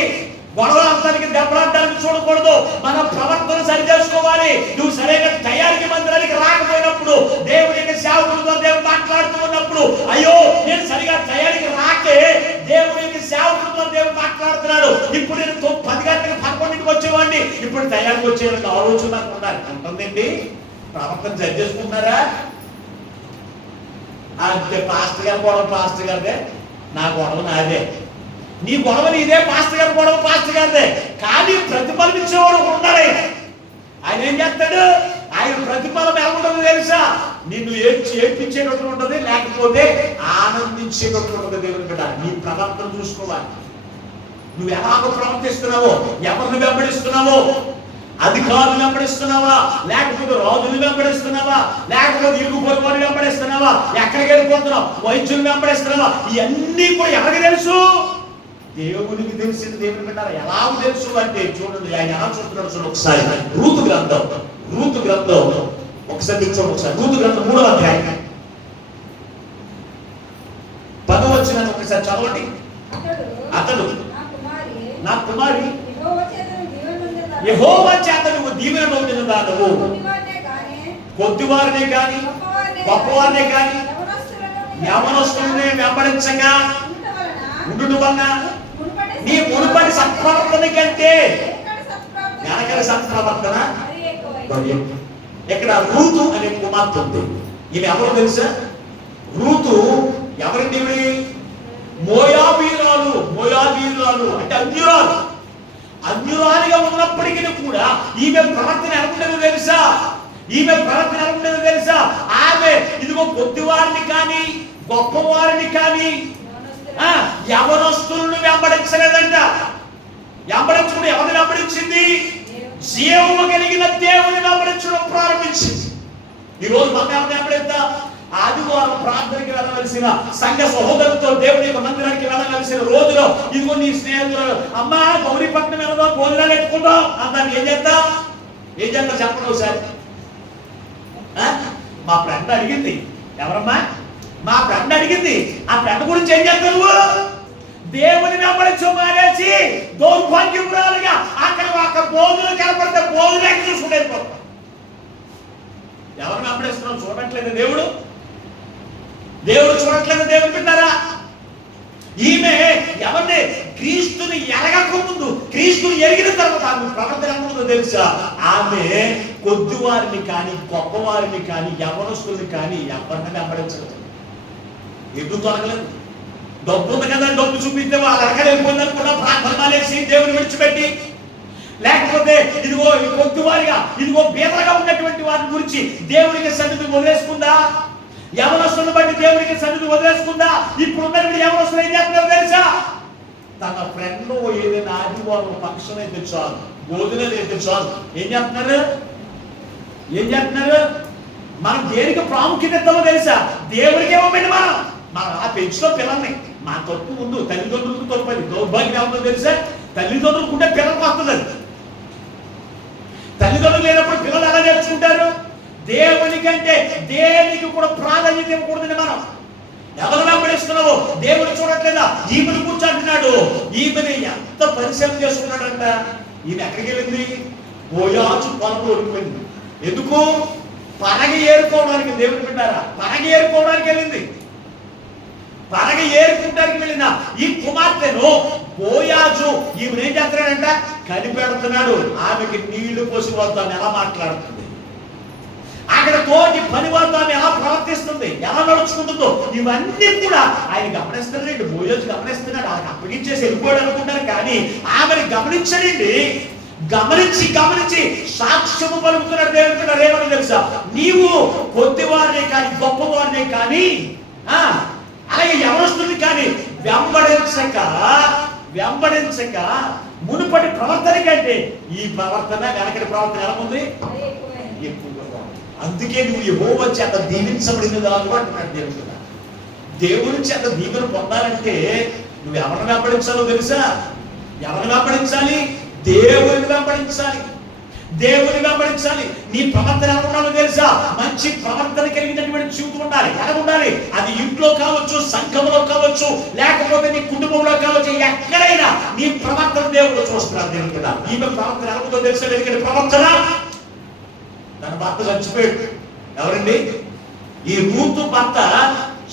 గొడవలాడడానికి దెబ్బలాడడానికి చూడకూడదు. మన ప్రవర్తన సరి చేసుకోవాలి. నువ్వు సరైన తయారీకి మందిరానికి రాకపోయినప్పుడు దేవుడి యొక్క సేవకులతో దేవుడు మాట్లాడుతూ ఉన్నప్పుడు అయ్యో నేను సరిగా తయారీకి రాకే దేవుడి యొక్క సేవకులతో దేవుడు మాట్లాడుతున్నాడు. ఇప్పుడు నేను 10 గంటలకు 11కి వచ్చేవాడిని, ఇప్పుడు తయారీకి వచ్చేవాడిని ఆలోచన నాకు ఉండాలి అంటుందండి. ప్రవర్తన సరి చేసుకుంటున్నారా? అంతే. పాస్టర్ గారు గొడవ పాస్టర్ గారిదే, నా గొడవ నాదే. నీ గొడవ నీదే, పాస్టర్ గారి గొడవ పాస్టర్ గారిదే. కానీ ప్రతిఫలం ఇచ్చేవాడు ఉండాలి. ఆయన ఏం చేస్తాడు? ఆయన ప్రతిఫలం ఎలా ఉంటుంది తెలుసా? నిన్ను ఏడ్పించేటట్టు ఉంటుంది, లేకపోతే ఆనందించేటట్టు ఉంటుంది. దేవుని బిడ్డ, నీ ప్రవర్తన చూసుకోవాలి. నువ్వు ఎలాగో ప్రవర్తిస్తున్నావో, ఎవరిని వెంబడిస్తున్నావో, అధికారులు వెంబడిస్తున్నావా, లేకపోతే రాజులు వెంబడిస్తున్నావా, లేకపోతే ఇరుగు పొరుగు వెంబడిస్తున్నావా, ఎక్కడికి వెళ్ళిపోతున్నావు, వైద్యులు వెంబడిస్తున్నావా, ఇవన్నీ కూడా ఎవరికి తెలుసు? దేవునికి తెలిసింది. దేవుని బిడ్డ ఎలా తెలుసు అంటే చూడండి, ఆయన ఎలా చూస్తున్నాడు చూడండి ఒకసారి. రూతు గ్రంథం ఒకసారి చూడండి. ఒకసారి రూతు గ్రంథం 3వ అధ్యాయం 10వ వచనం ఒకసారి చదవండి. అతడు నా కుమారి యెహోవా చేత నువ్వు దీవెన పొందినదానవు, కొద్దివారినే కాని గొప్పవారినే కాని యవనస్తుల్ని వెంబడించగా ఉండుట వలన నీ మునుపటి సత్ప్రవర్తన కంటే వెనకటి సత్ప్రవర్తన. ఇక్కడ రూతు అనే కుమార్తె ఉంది. ఈమె ఎవరు తెలుసా? రూతు ఎవరండి? మోయాబీరాలు అంటే అన్యురాలుగా ఉన్నప్పటికీ కూడా ఈమె ప్రవర్తన ఎలా ఉండేది తెలుసా? ఈమె ప్రవర్తన ఎలా ఉండేదో తెలుసా? ఆమె ఇదిగో కొద్దివారిని కానీ గొప్పవారిని కానీ యవనస్తులను వెంబడించలేదంట. వెంబడించుకుని ఎవరిని వెంబడించింది? జీవము కలిగిన దేవుని వెంబడించడం ప్రారంభించింది. ఈ రోజు మనం ఎవరిని వెంబడిద్దాం? ఆదివారం ప్రార్థనకి వెళ్ళవలసిన సంఘ సహోదరులతో దేవుని యొక్క మందిరానికి వెళ్ళవలసిన రోజులో ఇదిగో నీ స్నేహితులు అమ్మా గౌరీపట్నం వెళ్దాం, భోజనాలు ఎట్టుకుందాం అన్నాను. ఏం చేద్దాం చెప్పండి ఒకసారి. మా ఫ్రెండ్ అడిగింది. ఎవరమ్మా? మా ఫ్రెండ్ అడిగింది. ఆ ఫ్రెండ్ గురించి ఏం చేస్తావు నువ్వు? దేవుని వెంబడించు మానేసి దౌర్భాగ్యమురాలుగా అక్కడ భోజనం కనపడితే భోజనం చూసుకుంటే ఎవరిని వెంబడిస్తున్నావు? చూడట్లేదు దేవుడు చూడట్లేదు. దేవుడు పెట్టారా? ఈమె ఎవరిని? క్రీస్తుని ఎరగక ముందు, క్రీస్తుని ఎరిగిన తర్వాత ఆమె ప్రవర్తన ముందు తెలుసా? ఆమె కొద్దివారిని కానీ గొప్పవారిని కానీ యవనస్తుల్ని కానీ ఎవరిని వెంబడించలేదు. ఎటు తొలగలేదు. డబ్బు ఉంది కదా, డబ్బు చూపిస్తే వాళ్ళు ఎరగలు వెళ్ళిపోయిందని కూడా ప్రార్థన మానేసి దేవుని విడిచిపెట్టి, లేకపోతే ఇదిగో కొద్దివారిగా ఇదిగో బీదలుగా ఉన్నటువంటి వారి గురించి దేవునికి సన్నిధి వదిలేసుకుందా? యవనస్తులను బట్టి దేవునికి సన్నిధి వదిలేసుకుందా? ఇప్పుడు ఉన్నటువంటి యవనస్తులు ఏం చేస్తున్నారు తెలుసా? తన ఫ్రెండ్ ఏదైనా ఆదివారం ఫంక్షన్ అయితే చాలు, భోజనాలు అయితే చాలు, ఏం చేస్తున్నారు? మనం దేనికి ప్రాముఖ్యత ఇద్దామో తెలుసా? దేవుడికి ఇవ్వమండి. మనం ఆ పెంచుతో పిల్లల్ని మా తప్పు ముందు తల్లిదండ్రులకు తప్పది. దౌర్భాగ్యం ఏమో తెలుసా? తల్లిదండ్రులకు ఉంటే పిల్లలకు వస్తుంది. అది తల్లిదండ్రులు లేనప్పుడు పిల్లలు ఎలా నేర్చుకుంటారు? దేవుని కంటే దేనికి కూడా ప్రాధాన్యత ఇవ్వకూడదని మనం ఎవరు వెంబడిస్తున్నావు? దేవుడు చూడట్లేదా? ఈమెను కూర్చోంటున్నాడు. ఈమెని ఎంత పరిశీలన చేసుకున్నాడంట. ఈమె ఎక్కడికి వెళ్ళింది? బోయాజు పొలంలో ఓడిపోయింది. ఎందుకు? పరగ ఏరుకోవడానికి. దేవుడు పెట్టారా? పరగ ఏరుకోవడానికి వెళ్ళింది. పరగ ఏరుకుంటానికి వెళ్ళిన ఈ కుమార్తెను బోయాజు ఈమెను ఏం చేస్తున్నాడంట? కనిపెడుతున్నాడు. ఆమెకి నీళ్లు పోసి వద్దాం ఎలా మాట్లాడుతుంది, అక్కడ తోటి పని వద్దాం ఎలా ప్రవర్తిస్తుంది, ఎలా నడుచుకుంటుందో ఇవన్నీ కూడా ఆయన గమనిస్తున్నాడు. బోయాజు గమనిస్తున్నాడు. ఆమెకు అప్పగించేసి వెళ్ళిపోయాడు అనుకుంటారు, కానీ ఆమెను గమనించడండి. గమనించి సాక్ష్యము పలుకుతున్నాడు. దేవుడు ఏమని తెలుసా? నీవు కొద్దివారినే కానీ గొప్పవారినే కానీ అలాగే యవనస్తుల్ని కానీ వెంబడించక మునుపటి ప్రవర్తన కంటే ఈ ప్రవర్తన వెనకటి ప్రవర్తన ఎలా ఉంది? ఎక్కువగా. అందుకే నువ్వు యెహోవా చేత దీవించబడినది అంటున్నాడు దేవుడు. దేవుని చేత దీవెన పొందాలంటే నువ్వు ఎవరిని వెంబడించాలో తెలుసా? ఎవరిని వెంబడించాలి? దేవుని వెంబడించాలి. నీ ప్రవర్తన ఎలా ఉండాలో తెలుసా? మంచి ప్రవర్తన కలిగినటువంటి జీవితం ఉండాలి. ఎలా ఉండాలి? అది ఇంట్లో కావచ్చు, సంఘంలో కావచ్చు, లేకపోతే నీ కుటుంబంలో కావచ్చు, ఎక్కడైనా నీ ప్రవర్తన దేవుడు చూస్తున్నాడు. దేవుడు కదా ఈమె ప్రవర్తన ఎలా ఉందో తెలుసా? ఎందుకంటే ప్రవర్తన తన భర్త చచ్చిపోయాడు. ఎవరండి? ఈ రూతు భర్త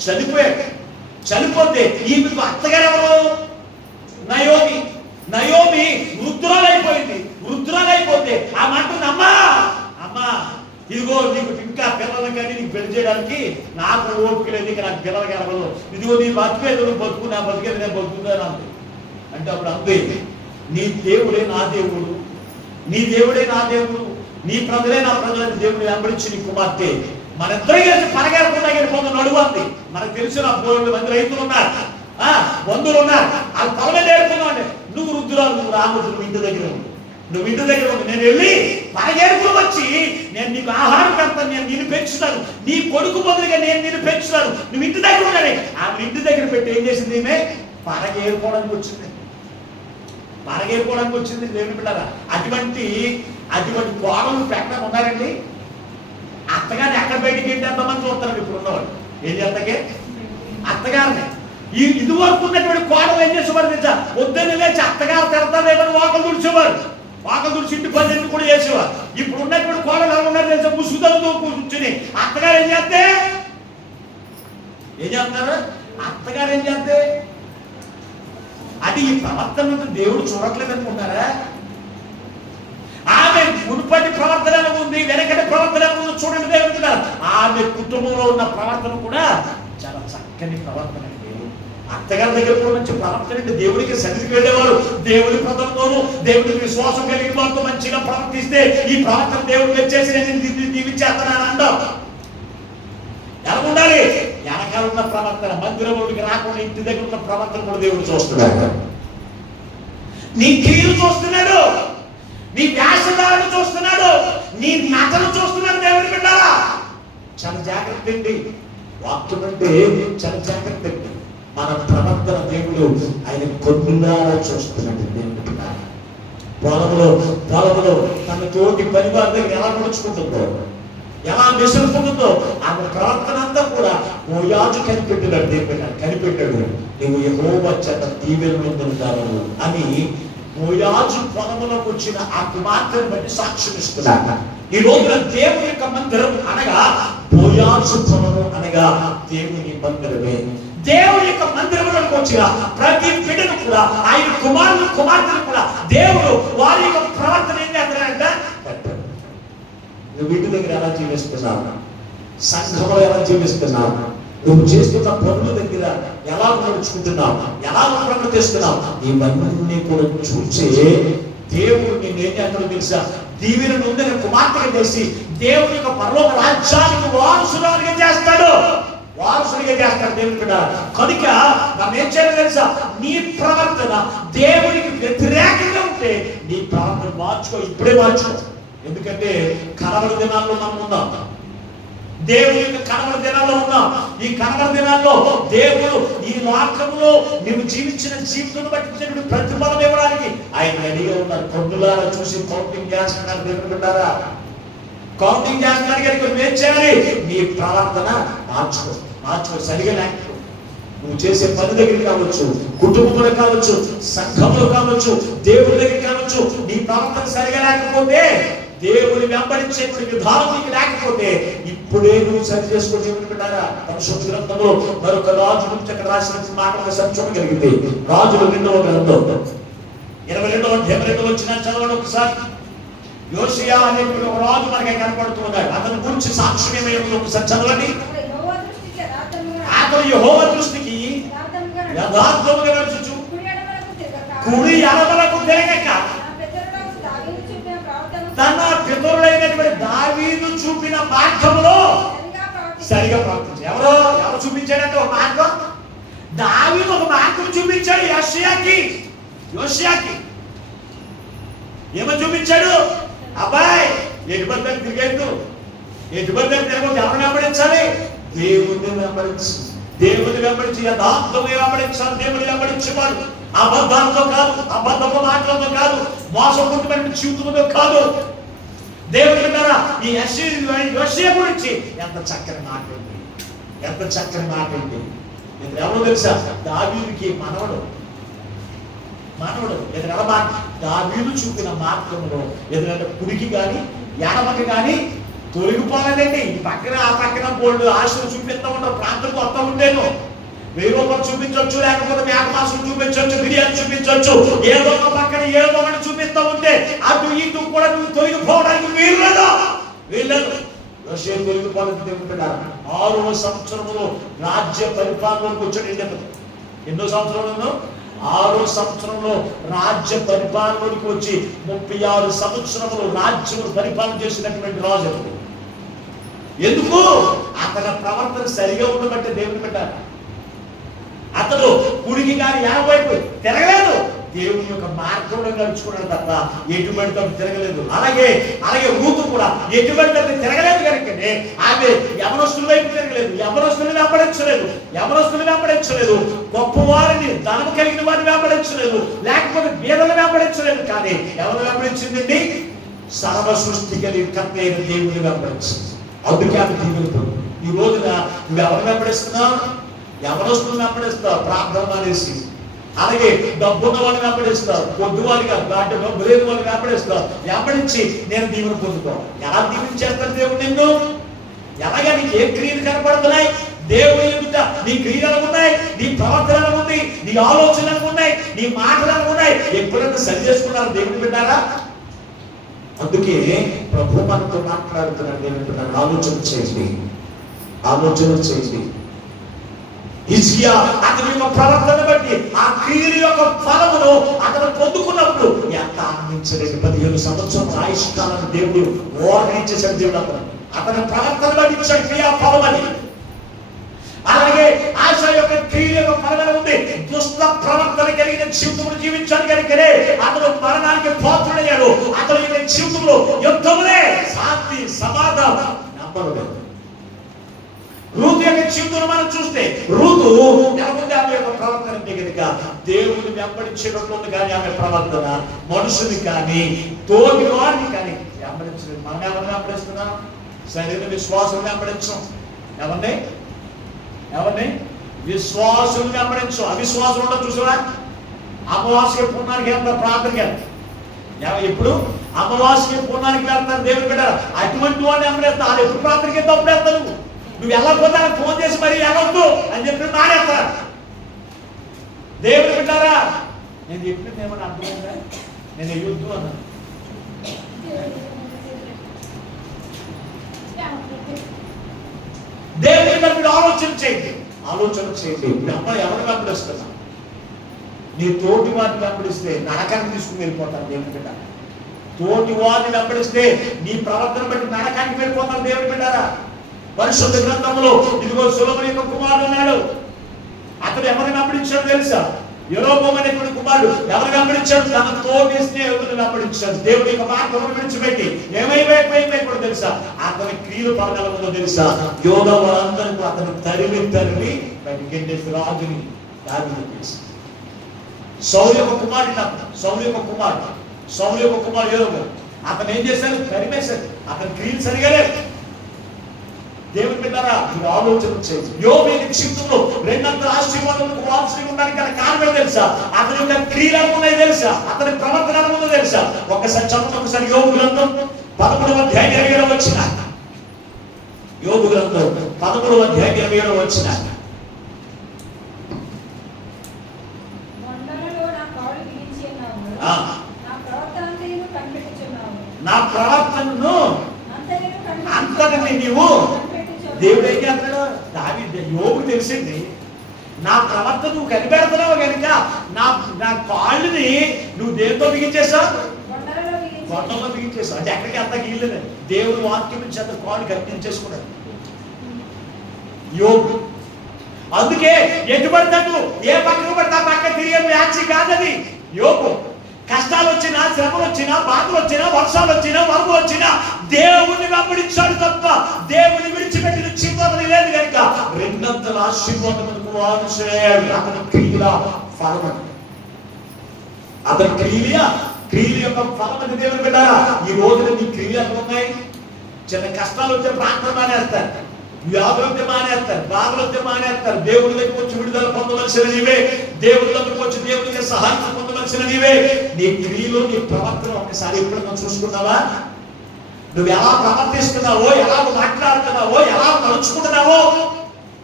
చనిపోయాడు. చనిపోతే ఈమెకు అత్తగారు ఎవరు? నయోమి వృద్ధురాలైపోయింది. వృద్ధురాలైపోతే ఆ మాట అమ్మా ఇదిగో నీకు ఇంకా పిల్లలు కానీ నీకు పెళ్లి చేయడానికి నాకు ఓపిక లేదు, ఇంకా నాకు పిల్లలు కలగదు. ఇదిగో నీ బతికేది నువ్వు బతుకు, నా బతికేది నేను బతుకుతాను అంది. అంటే అప్పుడు అంతే, నీ దేవుడే నా దేవుడు, నీ ప్రజలే నా ప్రజలని దేవుడు వెంబడించి నీ కుమార్తె మనిద్దరం కలిసి పరగేరకుండా వెళ్ళిపోతున్న నడువు అంది. మనకు తెలిసిన 3 మంది రైతులు ఉన్నారు, బంధువులు ఉన్నారు. వాళ్ళు పొల మీద ఏడుకున్నావు అంటే నువ్వు వృద్ధురాలు, నువ్వు రాముడు, నువ్వు ఇంటి దగ్గర ఉండు, నేను వెళ్ళి పరగేరుకుని వచ్చి నేను నీకు ఆహారం పెడతాను, నేను నిన్ను పెంచుతాను, నీ కొడుకు బదులుగా నేను నిన్ను పెంచుతాను, నువ్వు ఇంటి దగ్గర ఉండాలి. ఆమె ఇంటి దగ్గర పెట్టి ఏం చేసింది? ఈమె పరగేరుకోవడానికి వచ్చింది. దేవుని బిడ్డలారా, అటువంటి కోడలు పెట్టడం ఉన్నారండి. అత్తగారిని ఎక్కడ బయటికి ఏంటి ఎంతమంది చూస్తారు ఇప్పుడు ఉన్నవాళ్ళు. ఏం చేస్తాకే అత్తగారిని ఇది వరకు ఉన్నటువంటి కోడలు ఏం చేసేవారు తెలుసా? వద్దని లేచి అత్తగారు తిడతారేమని వాకలు తుడిచేవారు, ఇంటి పనులు కూడా చేసేవారు. ఇప్పుడు ఉన్నటువంటి కోడలు ఎలా ఉన్నారు తెలుసా? ముసుగుదలతో కూర్చుని అత్తగారు ఏం చేస్తారు? అత్తగారు ఏం చేస్తే అది ఈ ప్రవర్తన దేవుడు చూడట్లేదు అనుకుంటారా? ఆమె మునుపటి ప్రవర్తన ఉంది, వెనకటి ప్రవర్తన చూడండి. దేవుడు ఆమె కుటుంబంలో ఉన్న ప్రవర్తన కూడా చాలా చక్కని ప్రవర్తన. అత్తగారి దగ్గర కూడా మంచి ప్రవర్తన. దేవుడికి సన్నిధికి వెళ్ళేవారు, దేవుడి ప్రజలతో దేవుడికి విశ్వాసం కలిగిన వారితో మంచిగా ప్రవర్తిస్తే ఈ ప్రవర్తన దేవుడు వచ్చేసి నేను దీవించేస్తానని అంటాం. ఎలా ఉండాలి? వెనకాల ఉన్న ప్రవర్తన, మందిరంలోకి రాకుండా ఇంటి దగ్గర ఉన్న ప్రవర్తన కూడా దేవుడు చూస్తున్నాడు. నీ క్రియలు చూస్తున్నాడు, నీ వ్యాసదాలను చూస్తున్నాడు, నీ నటను చూస్తున్నాడు. దేవుడికి పెట్టాలా? చాలా జాగ్రత్త అండి. వాక్యం అంటే చాలా జాగ్రత్త అండి. మన ప్రవర్తన దేవుడు ఆయన కొన్నులారా చూస్తున్నాడు. దేవుడికి పెట్టాలి. పొలంలో తన తోటి పరివారి దగ్గర ఎలా నడుచుకుంటుందో, ఎలా విసురుకుంటుందో ఆమె ప్రవర్తన అంతా కూడా మోయాజు కనిపెట్టాడు. దేవుడు కనిపెట్టాడు. నువ్వు యెహోవా చేత దీవెనలు పొందుతావు అని మోయాజు పొలంలోకి వచ్చిన ఆ కుమార్తెను బట్టి సాక్ష్యం ఇస్తున్నాడు. ఈ రోజున దేవుని యొక్క మందిరం అనగా మోయాజు పొలము అనగా దేవుని మందిరమే. దేవుని యొక్క మందిరంలోకి వచ్చిన ప్రతి బిడ్డను కూడా, ఆయన కుమార్తెను కూడా దేవుడు వారి యొక్క ప్రవర్తన ఏం చేస్తాడంటే, నువ్వు ఇంటి దగ్గర ఎలా జీవిస్తున్నావు, సంఘంలో ఎలా జీవిస్తున్నావు, నువ్వు చేస్తున్న పనుల దగ్గర ఎలా నడుచుకుంటున్నావు, ఎలా ప్రవర్తిస్తున్నావు, ఇవన్నీ కూడా చూసే దేవుడు నేనేం చేస్తాడో తెలుసా? దీవెన ఉందని కుమార్తెగా చేసి దేవుని యొక్క పరలోక రాజ్యానికి వారసురాలుగా చేస్తాడు. వారసుడిగా చేస్తాడు దేవుని కూడా. కనుక మనం ఏం చేయాలి తెలుసా? నీ ప్రవర్తన దేవునికి వ్యతిరేకంగా ఉంటే నీ ప్రవర్తన మార్చుకో, ఇప్పుడే మార్చుకో. ఎందుకంటే కనబడి దినాల్లో మనం ఉన్నాం, దేవుని యొక్క కనబడి దినాల్లో ఉన్నాం. ఈ కనబడి దినాల్లో దేవుడు ఈ లోకంలో నువ్వు జీవించిన జీవితం బట్టి ప్రతిఫలం ఇవ్వడానికి ఆయన రెడీగా ఉన్నారు. కొన్నులారా చూసి కౌంటింగ్ చేస్తున్నారు. దేవుని బిడ్డారా, కౌంటింగ్ చేస్తున్నారు. కనుక నువ్వేం చేయాలి? నీ ప్రవర్తన మార్చుకో. సరిగా లేకపోతే నువ్వు చేసే పని దగ్గర కావచ్చు, కుటుంబంలో కావచ్చు, సంఘంలో కావచ్చు, దేవుడి దగ్గర కావచ్చు, నీ ప్రవర్తన సరిగా లేకపోతే, దేవుని వెంబడించే విధానం నీకు లేకపోతే ఇప్పుడే నువ్వు సరి చేసుకొని దేవుని బిడ్డారా. పరిశుద్ధ గ్రంథంలో మరొక రాజు నుంచి అక్కడ రాసిన మాటలు చూడగలిగితే, రాజులు 2వ గ్రంథం 22వ అధ్యాయం 2వ వచనం చదవండి ఒకసారి. యోషియా అనేటువంటి ఒక రాజు మనకి కనపడుతూ ఉన్నాడు. అతని గురించి సాక్ష్యం ఏమైనా ఒకసారి చదవండి. అతను యెహోవా దృష్టికి యథార్థముగా నడుచుచు కుడి ఎడమలకు తిరగక తన పితరులైనటువంటి దావీదు చూపిన మార్గంలో సరిగా ప్రవర్తించాడు. ఎవరు చూపించాడంటే ఒక మార్గం. దావీదు ఒక మార్గం చూపించాడు యోషియాకి. ఏమో చూపించాడు? అబ్బాయి ఎటుబడి తిరిగేద్దు, ఎటుబడి తిరగదు. ఎవరిని వెంబడించాలి? దేవుని వెంబడించి యథార్థంగా వెంబడించాలి. దేవుని వెంబడించేవాడు అబద్ధాలతో కాదు, అబద్ధపు మాటలతో కాదు, మోసపూరితమైన జీవితంతో కాదు. దేవుని ద్వారా ఈ యోషియా గురించి ఎంత చక్కని మాట ఉంది, ఎంత చక్కని మాట ఉంది. ఇది ఎవరో తెలుసా? దావీదుకి మనవడు. ఎదురైనా దావీదు చూపిన మార్గంలో ఎదురైనా కుడికి కానీ ఎడమకి కానీ తొలగిపోలేదండి. ఈ పక్కన ఆ పక్కన బోల్డ్ ఆశలు చూపిస్తా ఉంటారు. ప్రాంతం కొత్త ఉండేను. 1000 రూపాయలు చూపించవచ్చు, లేకపోతే మేకమాసం చూపించవచ్చు, బిర్యానీ చూపించవచ్చు, ఏదో ఒక పక్కన ఏదో ఒకటి చూపిస్తా ఉంటే అటు ఇటు కూడా నువ్వు తొలగిపోవడానికి వీల్లేదు. తొలగిపోవడానికి దేవుడు 6వ సంవత్సరంలో రాజ్య పరిపాలనకు వచ్చాడు. ఎన్నో సంవత్సరాలు? 6వ సంవత్సరంలో రాజ్య పరిపాలనలోకి వచ్చి 36 సంవత్సరములు రాజ్యం పరిపాలన చేసినటువంటి రాజు. ఎందుకు? అతని ప్రవర్తన సరిగా ఉండబట్టే దేవుని పెట్టారు. అతడు కుడికి కానీ ఎడమవైపు తిరగలేదు. దేవుని యొక్క మార్గంలో నడుచుకున్నాడు తప్ప ఎటువంటి తిరగలేదు. అలాగే రూతు కూడా ఎటువంటి తిరగలేదు. కనుకనే ఆమె యవనస్తుల వైపు తిరగలేదు, యవనస్తులను వెంబడించలేదు, గొప్పవారిని ధనము కలిగిన వారిని వెంబడించలేదు, లేకపోతే బీదలను వెంబడించలేదు. కానీ ఎవరు వెంబడించిందండి? సర్వ సృష్టి కలిగి కర్త అయిన దేవుని వెంబడించింది. అందుకే ఆమె దీవులు. ఈ రోజున నువ్వు ఎవరు వెంబడిస్తున్నావు? యవనస్తులను వెంబడిస్తావు ప్రార్థన మానేసి. అలాగే డబ్బున్న వాళ్ళని వెంబడిస్తావు, పొద్దు వారిగా డబ్బు లేని వాళ్ళని వెంబడిస్తావు. వెంబడించి నేను దీవెన పొందుతావు. ఎలా దీవించేస్తాడు దేవుడు నిన్ను? ఎలాగా నీకు ఏ క్రియలు కనపడుతున్నాయి? దేవుని ఎదుట నీ క్రియలు ఉన్నాయి, నీ ప్రవర్తన ఉంది, నీ ఆలోచనలు ఉన్నాయి, నీ మాటలు ఉన్నాయి. ఎప్పుడైనా సరి చేసుకున్నారు దేవుని బిడ్డారా? అందుకే ప్రభు మనతో మాట్లాడుతున్నాడు. దేవుని బిడ్డారా, ఆలోచన చేయండి. అతని యొక్క ప్రవర్తన బట్టి ఆ క్రియల యొక్క ఫలమును అతను పొందుకున్నప్పుడు ఎంత మరణించలేని 15 సంవత్సరాల ఆయుష్కాలను దేవుడు ఓర్నించేసాడు. దేవుడు అతని ప్రవర్తన బట్టి ఇచ్చాడు క్రియాఫలం అని. అలాగే ఆశ యొక్క క్రియ యొక్క ఫలం ఉంది. దుష్ట ప్రవర్తన కలిగిన జీవితంలో జీవించాడు కనుకనే అతను మరణానికి పాత్రుడయ్యాడు. అతని యొక్క జీవితంలో యుద్ధములే శాంతి సమాధానం నమ్మలేదు. రూతు యొక్క జీవితంలో మనం చూస్తే రూతు ఎవరి ఆమె యొక్క ప్రవర్తన కనుక దేవుని వెంబడించేటట్లు ఉంది. కానీ ఆమె ప్రవర్తన మనుషుని కానీ తోటి వారిని కానీ వెంబడించలేదు. మనం ఎవరిని వెంబడిస్తున్నాం? సరైన విశ్వాసం వెంబడించం. ఎవరిని విశ్వాసం వెంబడించు. అవిశ్వాసం ఉండదు. చూసారా, అమావాస్య పూర్ణానికి వెళ్తారు ప్రార్థనకి. ఎప్పుడు అమావాస్య పూర్ణానికి వెళ్తారు దేవుని బిడ్డలు. అటువంటి వాడిని వెంబడేస్తారు. ఎప్పుడు ప్రార్థనకి వెళ్తావు అప్పుడు వెళ్తావు. నువ్వు వెళ్ళకపోతే ఫోన్ చేసి మరి వెళ్ళొద్దు అని చెప్పి మానేస్తారు. దేవుని బిడ్డారా, నేను చెప్పినట్టు ఏమన్నా అర్థమైందా? నేను వెయ్యొద్దు అన్నాను. దేవుని మీద ఆలోచన చేయండి. ఎవరిని వెంబడిస్తున్నా? నీ తోటి వారిని వెంబడిస్తే నరకానికి తీసుకుని వెళ్ళిపోతారు దేవుని బిడ్డ. తోటి వారిని వెంబడిస్తే నీ ప్రవర్తన బట్టి నరకానికి వెళ్ళిపోతారు దేవుని బిడ్డారా. పరిశుద్ధ గ్రంథంలో ఇదిగో సొలొమోను యొక్క కుమారుడు ఉన్నాడు. అతడు ఎవరిని వెంబడించాడు తెలుసా? యెరోబోము అనేటువంటి కుమారుడు ఎవరిని వెంబడించాడు? తన తోటి స్నేహితులను వెంబడించాడు. దేవుడి యొక్క మార్గమును విడిచిపెట్టి ఏమైపోయి కూడా తెలుసా? అతని క్రియలు పడగలదో తెలుసా? యోగ వారందరికీ అతను తరిమి బయటికి రాజుని దారిలో చేసి సౌలు యొక్క కుమారుడు యోగ అతను ఏం చేశాడు? తరిమేశాడు. అతని క్రియలు సరిగా లేదు. దేవుని బిడ్డారా, మీరు ఆలోచన చేయండి. యోబు యొక్క జీవితంలో 200 ఆశీర్వాదాలకు వారసుడిగా ఉండడానికి గల కారణం తెలుసా? అతని యొక్క క్రియలు ఉన్నాయి తెలుసా? అతని ప్రవర్తన ఉందో తెలుసా? ఒకసారి యోబు గ్రంథం 13వ అధ్యాయం 27వ వచనం. యోబు గ్రంథం 13వ అధ్యాయం 27వ వచనం. నా ప్రవర్తనను అంతటిని నీవు దేవుడు ఏం చేస్తాడు? యోబు తెలిసింది నా ప్రవర్తన నువ్వు కనిపెడుతున్నావు కనుక నా కాళ్ళని నువ్వు దేంతో బిగించేసావు? కొండలో బిగించేసావు. అంటే ఎక్కడికి అంత గీయలేదని దేవుడు వాక్యం నుంచి అంత కాళ్ళు కనిపించేసుకున్నాడు యోబు. అందుకే ఎటుపడతాడు ఏ పక్కకు పడతా పక్క తిరిగే వ్యాచి కాదది యోబు. కష్టాలు వచ్చినా, శ్రమలు వచ్చినా, బాధలు వచ్చినా, వర్షాలు వచ్చినా, వరదలు వచ్చినా దేవుని వెంబడించాడు తప్ప దేవుని విడిచిపెట్టిన జీవితం లేదు కనుక 200 ఆశీర్వాదములకు వారసుడయ్యాడు. అతని క్రియల ఫలం, అతని క్రియల యొక్క ఫలం అని దేవుని బిడ్డారా. ఈ రోజున నీ క్రియలు ఉన్నాయి. చిన్న కష్టాలు వచ్చే ప్రార్థన మానేస్తారు, వ్యాధులు వస్తే మానేస్తారు, బాధలు వస్తే మానేస్తారు. దేవుడి దగ్గరికి వచ్చి విడుదల పొందవలసిన నీవే. దేవుడి దగ్గరికి వచ్చి దేవుడికి సహాయం పొందవలసిన నీవే. నీ క్రియలు, నీ ప్రవర్తన ఒకసారి ఎప్పుడైనా చూసుకున్నావా? నువ్వు ఎలా ప్రవర్తిస్తున్నావో, ఎలా మాట్లాడుతున్నావో, ఎలా నడుచుకుంటున్నావో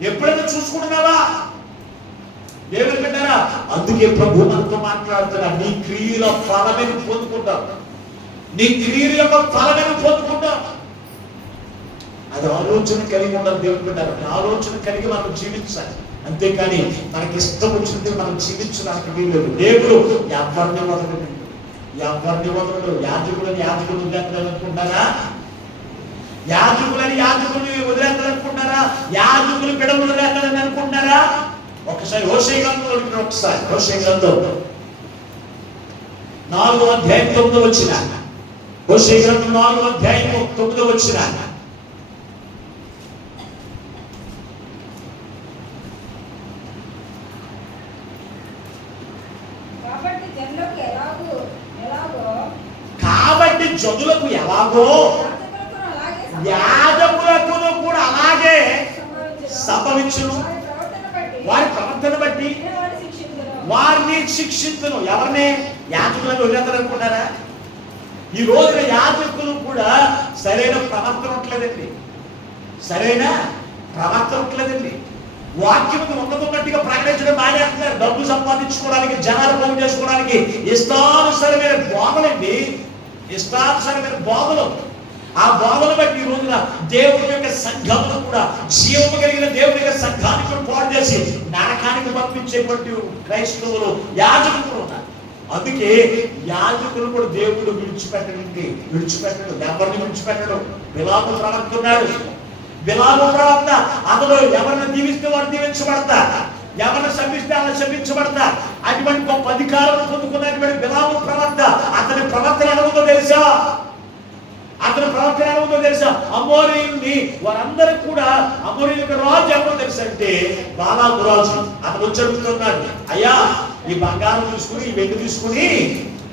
ఎప్పుడైనా చూసుకుంటున్నావా? దేవుని బిడ్డారా, అందుకే ప్రభు మనతో మాట్లాడుతున్నా. నీ క్రియల ఫలమే పొందుకుంటావు. నీ క్రియల యొక్క ఫలమే పొందుకుంటావు. అది ఆలోచన కలిగి ఉండాలి దేవుని బిడ్డారు. ఆలోచన కలిగి మనం జీవించాలి. అంతేకాని మనకి ఇష్టం వచ్చింది మనం జీవించడానికి వీల్లేదు. దేవుడు ఎవరిని వదలడు. యాజకులని వదిలేస్తారనుకుంటారా? యాజకులని వదిలేస్తారనుకుంటారా? యాజకులు బిడలు వదిలేస్తారని అనుకుంటారా? ఒకసారి హోషేయ గ్రంథం 4వ అధ్యాయం 9వ వచనం. హోషేయ గ్రంథం 4వ అధ్యాయం 9వ వచనం. కాబట్టి జనులకు ఎలాగో యాజకులకు కూడా అలాగే సంభవించును. వారి ప్రవర్తన బట్టి వారిని శిక్షించును. ఎవరిని? యాజకులను వదిలేస్తారనుకుంటారా? ఈ రోజున యాజకులు కూడా సరైన ప్రవర్తన ఉండలేదండి. వాక్యం ఉన్నట్టుగా ప్రకటించడం మానేస్తున్నారు. డబ్బు సంపాదించుకోవడానికి, జనాలు పోగు చేసుకోవడానికి ఇష్టానుసరమైన బోధలు. ఆ బోధన బట్టి ఈ రోజున దేవుని యొక్క సంఘమును కూడా, జీవము కలిగిన దేవుని యొక్క సంఘాన్ని కూడా పాడు చేసి నరకానికి పంపించేటువంటి క్రైస్తవులు, యాజకులు ఉన్నారు. అందుకే యాజకులు కూడా దేవుడు విడిచిపెట్టడు, ఎవరిని విడిచిపెట్టడు. బిలాము ప్రవక్త ఉన్నాడు, బిలాము ప్రవక్త, అతడు ఎవరిని దీవిస్తే వారు దీవించబడతా, ఎవరిని శపిస్తే అలా శపించబడతా. అటువంటి గొప్ప అధికారం పొందుకున్నటువంటి బిలాము ప్రవక్త, అతని ప్రవర్తన ఎలాగుందో తెలుసా? అమోరీయుల్ని వారందరూ కూడా, అమోరీయులకు రాజు ఎవరో తెలుసు అంటే బాలాకు రాజు. అతను వచ్చి అడుగుతున్నాడు, అయ్యా ఈ బంగారం తీసుకుని, ఈ వెండి తీసుకుని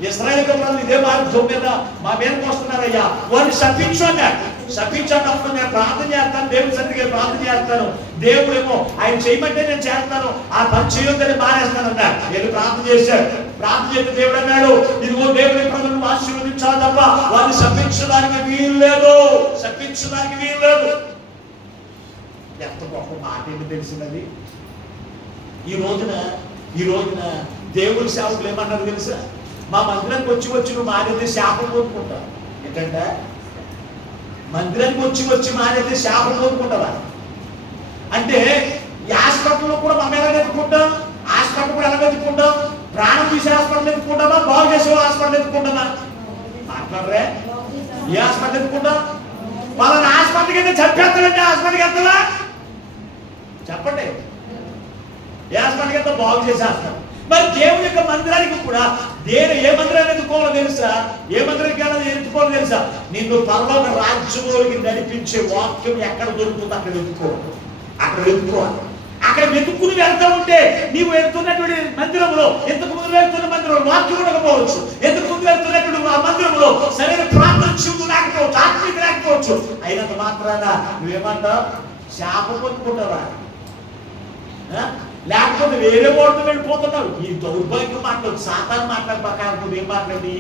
ఇశ్రాయేలు ప్రజలు ఇదే మార్గం మీద మా మీదకి వస్తున్నారయ్యా, వారిని శపించు అన్నాడు. శపించినప్పుడు నేను ప్రార్థన చేస్తాను, దేవుడి సన్నిధికి ప్రార్థన చేస్తాను, దేవుడేమో ఆయన చేయమంటే నేను చేస్తాను, ఆ పని చేయొద్దని మానేస్తాను అన్నాడు. నేను ప్రార్థన చేశాడు. ప్రార్థన చేస్తే దేవుడు అన్నాడు, ఇదిగో దేవుడి ప్రజలను ఆశీర్వదించాలి తప్ప వారిని శపించడానికి వీలు లేదు, శపించడానికి వీలు లేదు. ఎంత గొప్ప మాట ఏంటి తెలిసినది. ఈ రోజున దేవుడి సేవకులు ఏమన్నారు తెలుసా? మా మందిరానికి వచ్చి నువ్వు మానేది శాపం పొందుకుంటావు. ఏంటంటే మందిరానికి వచ్చి మానేది శాపం పొందుకుంటావా అంటే, ఈ హాస్పిటల్లో కూడా మనం ఎలా వెతుక్కుంటాం? హాస్పిటల్ కూడా ఎలా వెతుక్కుంటాం? ప్రాణం తీసే హాస్పిటల్ ఎత్తుకుంటామా, బాగు చేసే హాస్పిటల్ ఎత్తుకుంటామా? మాట్లాడరే, ఏ హాస్పిటల్ ఎత్తుకుంటాం? వాళ్ళని హాస్పిటల్కి అయితే చంపేస్తాడంటే హాస్పిటల్కి వెళ్తావా? చెప్పండి, ఏ హాస్పిటల్కి వెళ్తా? బాగు చేసే హాస్పిటల్. మరి దేవుని యొక్క మందిరానికి కూడా ఏ మందిరాన్ని ఎత్తుకోవాలో తెలుసా? ఏ మందిరానికి ఎత్తుకోవాలో తెలుసా? నిన్ను పరలోక రాజ్యంలోకి నడిపించే వాక్యం ఎక్కడ దొరుకుతుందో అక్కడ వెతుక్కోవాలి. అక్కడ వెతుక్కుని వెళ్తా ఉంటే నీవు వెళ్తున్నటువంటి మందిరంలో, ఇంతకు ముందు వెళ్తున్న మందిరంలో వాక్యం ఉండకపోవచ్చు, ఇంతకు ముందు వెళ్తున్నటువంటి ఆ మందిరంలో సరైన ప్రార్థన జీవితం లేకపోవచ్చు, ఆత్మీయత లేకపోవచ్చు. అయినంత మాత్రాన నువ్వేమంటావు? శాపం పొందుకుంటావా? లేకపోతే వేరే వాడితో వెళ్ళిపోతున్నావు. ఈ దౌర్భాగ్యం మాట్లాడు, సాతాను మాట్లాడి పక్కన ఏం మాట్లాడి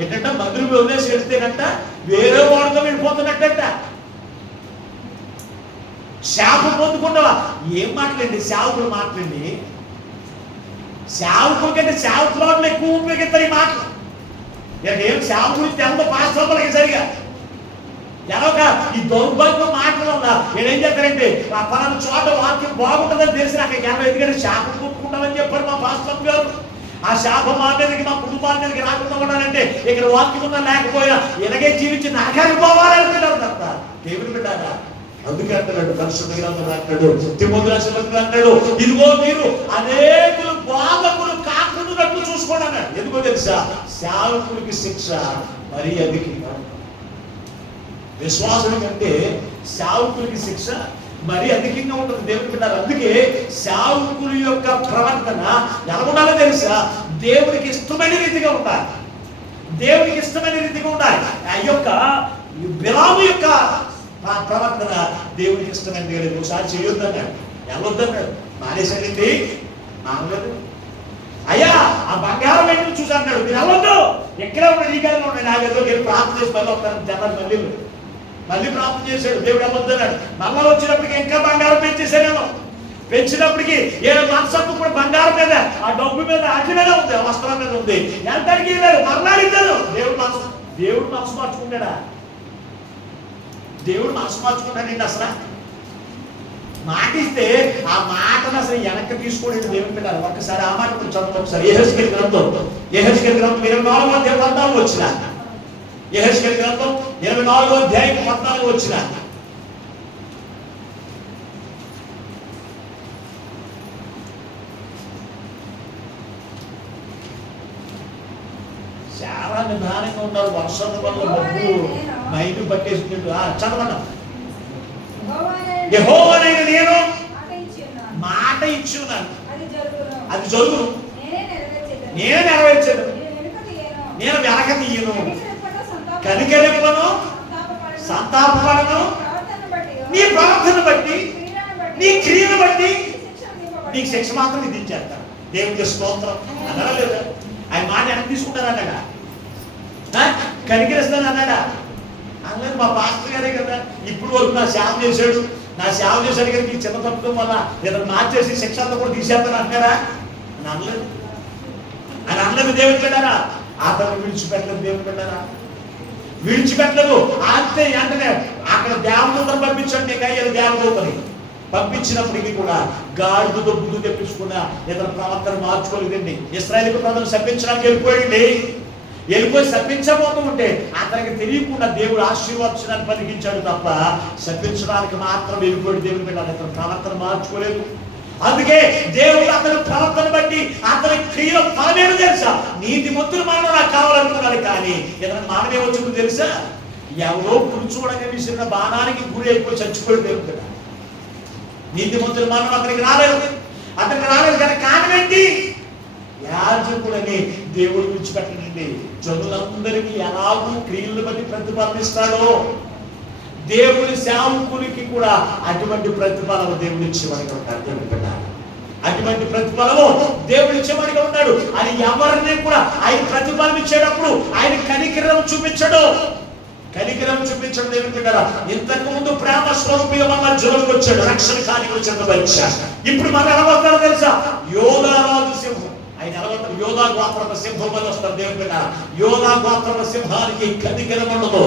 ఏంటంటే మందులు వదిలేసి వెళ్తేనంట వేరే వాడితో వెళ్ళిపోతున్నట్టంట. శాపం పొందుకుంటావా? ఏం మాట్లాడండి సేవకులు మాట్లాడి, సేవకుల కంటే సేవకులు ఎక్కువ ఉపయోగిస్తారు ఈ మాటలు. ఏం సేవకులు ఎంత పాస్టర్లకి సరిగా ఎలాగ ఈ దౌర్భాగ్యం మాటల వల్ల నేనేం చేస్తానంటే, ఆ పలానా చోట వాక్యం బాగుంటుందని తెలిసి నాకు ఎందుకంటే శాపం పొందుకుంటామని చెప్పారు మా పాస్టర్ గారు. ఆ శాపం మా మీదకి, మా కుటుంబాల మీదకి రాకుండా ఉండాలంటే ఇక్కడ వాక్యం ఉన్నా లేకపోయినా ఇలాగే జీవించి నరకానికి పోవాలనుకుంటారు తప్ప దేవుని బిడ్డారా. అందుకే అంటున్నాడు పరిశుద్ధ గ్రంథంలో అంటాడు, తిమోతి రాసిన పత్రికలో అంటాడు, ఇదిగో మీరు అనేకులు బాధకులు కాకుండాట్లు చూసుకోండి అన్నాడు. ఎందుకో తెలుసా? సేవకుడికి శిక్ష మరీ అధికంగా, విశ్వాసుడి కంటే సేవకుడికి శిక్ష మరీ అధికంగా ఉంటుంది దేవుని బిడ్డలారా. అందుకే సేవకుల యొక్క ప్రవర్తన ఎలా ఉండాలో తెలుసా? దేవునికి ఇష్టమైన రీతిగా ఉండాలి, దేవునికి ఇష్టమైన రీతిగా ఉండాలి. ఆ యొక్క బిలాము యొక్క ప్రవర్తన దేవునికి ఇష్టమైనది కదా. ఒకసారి చేయొద్దన్నాడు, వెళ్ళొద్దన్నాడు, మానేశాడండి, మానలేదు. అయ్యా ఆ బంగారం వెంటనే చూసి అన్నాడు, మీరు వెళ్ళొద్దు, ఎక్కడే ఉన్నాయి, నీ గదిలో ఉన్నాయి, నా గదిలో వెళ్ళి ప్రార్థన చేసి మళ్ళీ వస్తాను జనాలు. మళ్ళీ ప్రార్థన చేశాడు, దేవుడు వెళ్ళొద్దన్నాడు. మళ్ళీ వచ్చినప్పటికీ ఇంకా బంగారం పెంచేశాడేమో. పెంచినప్పటికీ ఏదో మనసత్తు కూడా బంగారం మీద, ఆ డబ్బు మీద, అగ్ని మీద ఉంది, వస్త్రం మీద ఉంది. ఎంతడికి వెళ్ళారు, మరలాడిద్దారు. దేవుడు మనసు మార్చుకుంటాడా? దేవుడు మనసు మార్చుకుంటాడండి. అసలు మాటిస్తే ఆ మాటను అసలు వెనక్కి తీసుకోండి దేవుని పెట్టాలి. ఒక్కసారి ఆ మాట చదువు ఒకసారి. యెహెజ్కేలు గ్రంథం 24వ అధ్యాయం 14 వచ్చిన, యెహెజ్కేలు గ్రంథం 24వ అధ్యాయం 14 వచ్చిన. చాలా నిదానంగా ఉన్నారు. వర్షం వల్ల మబ్బు మైండ్ పట్టేసినట్టు చదవడం. యెహోవానైన నేను మాట ఇచ్చి ఉన్నాను, అది జరుగును, నేను నెరవేర్చను, నేను వెనక తీయను, కనికరింపను, సంతాపపడను. నీ ప్రవర్తన బట్టి, నీ క్రియను బట్టి నీకు శిక్ష మాత్రం విధించేస్తాను. దేవునికి స్తోత్రం అన్నాడా లేదా? ఆయన మాట వెనక్కి తీసుకుంటారు అన్నాడా? కనికరిస్తాను అన్నాడా? అనలేదు. మా పాస్టర్ గారే కదా ఇప్పుడు వరకు నా సేవ చేశాడు, నా సేవ చేశాడు కానీ నీకు చిన్న తప్పడం వల్ల ఇతను మార్చేసి శిక్ష అంతా కూడా తీసేస్తాను అంటారా అని అనలేదు. అని అనలేదు దేవుని పెట్టారా? అతను విడిచిపెట్టలేదు దేవుని పెట్టారా? విడిచిపెట్టలేదు. అంతే. వెంటనే అక్కడ దేవదూతను పంపించండి, నీకు అయ్యేది దేవదూతని పంపించినప్పటికీ కూడా గాడిదతో ముందు తెప్పించుకున్న ఇతర ప్రవర్తన మార్చుకోలేదండి. ఇశ్రాయేలు ప్రజలు శపించడానికి వెళ్ళిపోయి శపించబోతూ ఉంటే అతనికి తెలియకుండా దేవుడు ఆశీర్వచనాన్ని పలికించాడు తప్ప శపించడానికి మాత్రం వెళ్ళిపోయి దేవుడు పెట్టాలి. ఇతర ప్రవర్తన మార్చుకోలేదు. అందుకే దేవుడు అతని ప్రవర్తన బట్టి అతని క్రియల ఫలమేమో తెలుసా? నీతి మంతుల మరణం నాకు కావాలనుకున్నాడు. కానీ ఇతనికి మరణం ఏమొచ్చిందో తెలుసా? ఎవరో పురుచూడగా విసిరిన బాణానికి గురి అయిపోయి చచ్చిపోయి దేవుడు. నీతి మంతుల మరణం అతనికి రాలేదు. కానీ కారణం ఏంటి? యాజకుడని దేవుడు విడిచిపెట్టండి. జనులందరికీ ఎలాగూ క్రియలను బట్టి ప్రతిఫలమిస్తాడో దేవుని సేవకునికి కూడా అటువంటి ప్రతిఫలము దేవుడు ఇచ్చేవాడిగా ఉంటాడు. దేవుడు పెట్టాలి. అటువంటి ప్రతిఫలము దేవుడు ఇచ్చేవాడిగా ఉన్నాడు. అని ఎవరిని కూడా ఆయన ప్రతిఫలం ఇచ్చేటప్పుడు ఆయన కనికరం చూపించడు. దేవుడు పెట్టారా? ఇంతకు ముందు ప్రేమ స్వరూపిగా మన మధ్యలోకి వచ్చాడు. రక్షణ కార్యక్రమం వచ్చా. ఇప్పుడు మనం ఎలా వస్తాడో తెలుసా? యోధారాజు సింహం. ఆయన ఎలా వస్తారు? యోధా గోత్రమ సింహం అని వస్తారు. దేవుడు పెట్టారా? యోధా గోత్రమ సింహానికి కనికరం ఉండదు.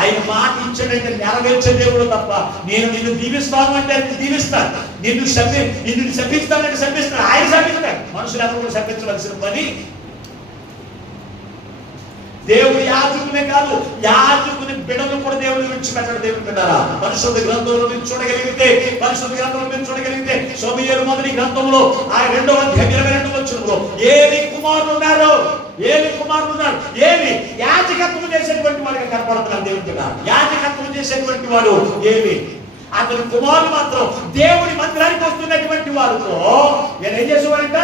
ఆయన మాట ఇచ్చాడంటే నెరవేర్చే దేవుడు తప్ప నేను నిన్ను దీవిస్తాను అంటే దీవిస్తాను, నిన్ను శపిస్తానంటే శపిస్తాను. ఆయన శపిస్తాడు. మనుషులు ఎవరు కూడా శపించవలసిన పని దేవుడు యాజకునే కాదు, యాజకుని బిడ్డలు కూడా దేవుడు విడిచిపెట్టాడు. దేవుడు పెట్టారా? పరిశుద్ధ గ్రంథంలో మీరు చూడగలిగితే సమూయేలు మొదటి గ్రంథంలో ఆ 2వ అధ్యాయం 22వ వచనంలో ఏలి కుమారులు ఉన్నారు. ఏలి యాజకత్వం చేసేటువంటి వాడిగా కనపడుతున్నాడు. దేవుడు పెట్టారు. యాజకత్వం చేసేటువంటి వాడు ఏలి. అతని కుమారులు మాత్రం దేవుడి మందిరానికి వస్తున్నటువంటి వారితో ఏం చేసేవాడంట?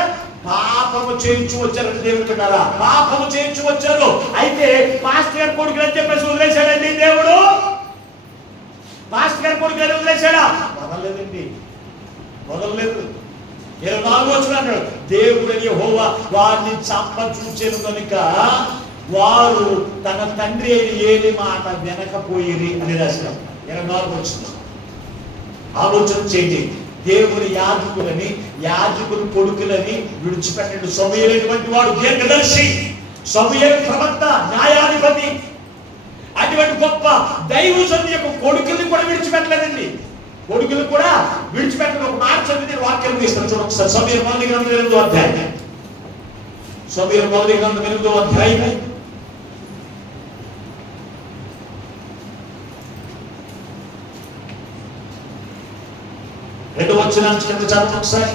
పాపము చేయించు వచ్చారంటే దేవుడు పెట్టారా? పాపము చేయించు వచ్చారు. అయితే పాస్టర్ గారి కొడుకు అని చెప్పేసి వదిలేశాడండి దేవుడు. పాస్టర్ గారి కొడుకు అని వదిలేశాడా? వదలలేదండి. 24వ వచనం అన్నాడు, దేవుడు యెహోవా వారిని చంప చూచెను కనుక వారు తన తండ్రి అయిన ఏలి మాట వినకపోయిరి అని రాశారు. 24వ వచనం. ఆలోచన చేయండి. దేవుని యాజకుని కొడుకులని విడిచిపెట్టండి. సమూయేలైనటువంటి వాడు దీర్ఘదర్శి, సమూయేలు ప్రవక్త, న్యాయాధిపతి, అటువంటి గొప్ప దైవజనుని యొక్క కొడుకుల్ని కూడా విడిచిపెట్టలేదండి. కొడుకులు కూడా విడిచిపెట్టడం. ఒక మాట చదివి వాక్యం తీస్తాను చూడండి ఒకసారి. సమూయేలు మొదటి గ్రంథం 8వ అధ్యాయం. సమూయేలు మొదటి గ్రంథం 8వ అధ్యాయం 2వ వచనాన్ని కింద చదవండి ఒకసారి.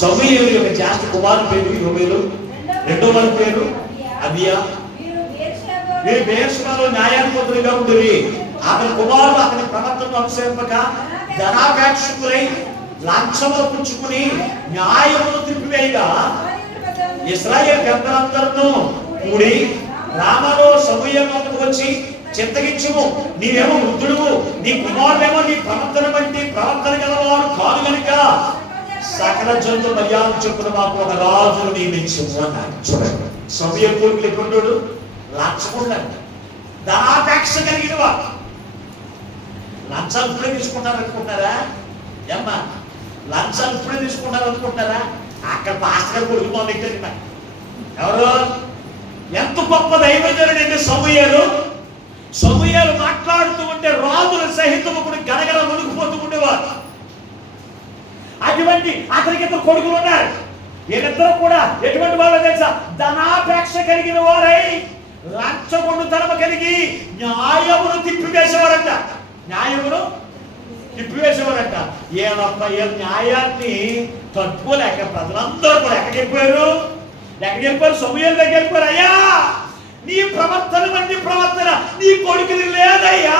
సమూయేలు యొక్క జ్యేష్ఠ కుమారుని పేరు యోబేలు, రెండవ వారి పేరు అబియా. వీరు బెయేర్షెబాలో న్యాయాధిపతులుగా ఉండేవి. అతని కుమారులు అతని ప్రవర్తనను అనుసరింపక ధనాపేక్షకులై లంచములు పుచ్చుకుని న్యాయమును త్రిప్పివేయగా ఇశ్రాయేలు పెద్దలందరూ కూడి రామాలో సమూయేలు వద్దకు వచ్చి చింతగించుము, నీవేమో వృద్ధుడువు, నీ కుమారుడేమో నీ ప్రవర్తన గలవారు కాదు గనుక సకల జంతు మర్యాద చెప్పున మాకు ఒక రాజును నియమించుము అన్నాడు. చూడండి, సమూయేలు కొడుకులు ఎక్కడున్నాడు? లంచముండండి, ధనాపేక్ష కలిగిన వాడు. లంచాలు ఇప్పుడే తీసుకుంటారు అనుకుంటారా? ఏమ్మా, లంచాలు ఇప్పుడే తీసుకుంటారు అనుకుంటారా? అక్కడ పాస్టర్ గారు కొడుకు మా దగ్గర ఎవరు? ఎంత గొప్ప దైవజనుడు అండి సమూయేలు మాట్లాడుతూ ఉంటే రాజుల సహితము కూడా గనగన మునిగిపోతూ ఉండేవారు. అటువంటి అతనికి ఇద్దరు కొడుకులు ఉన్నారు. వీళ్ళిద్దరూ కూడా ఎటువంటి వాళ్ళు తెలుసా? ధనాపేక్ష కలిగిన వారై లంచగొండు తరమ కలిగి న్యాయమును తిప్పివేసేవారంట. ఏమప్ప ఏ న్యాయాన్ని తట్టుకోలేక ప్రజలందరూ కూడా ఎక్కడికి వెళ్ళిపోయారు? సమూయేలు దగ్గరికి వెళ్ళిపోయారు. అయ్యా, నీ ప్రవర్తన మంచి ప్రవర్తన నీ కొడుకుని లేదయ్యా,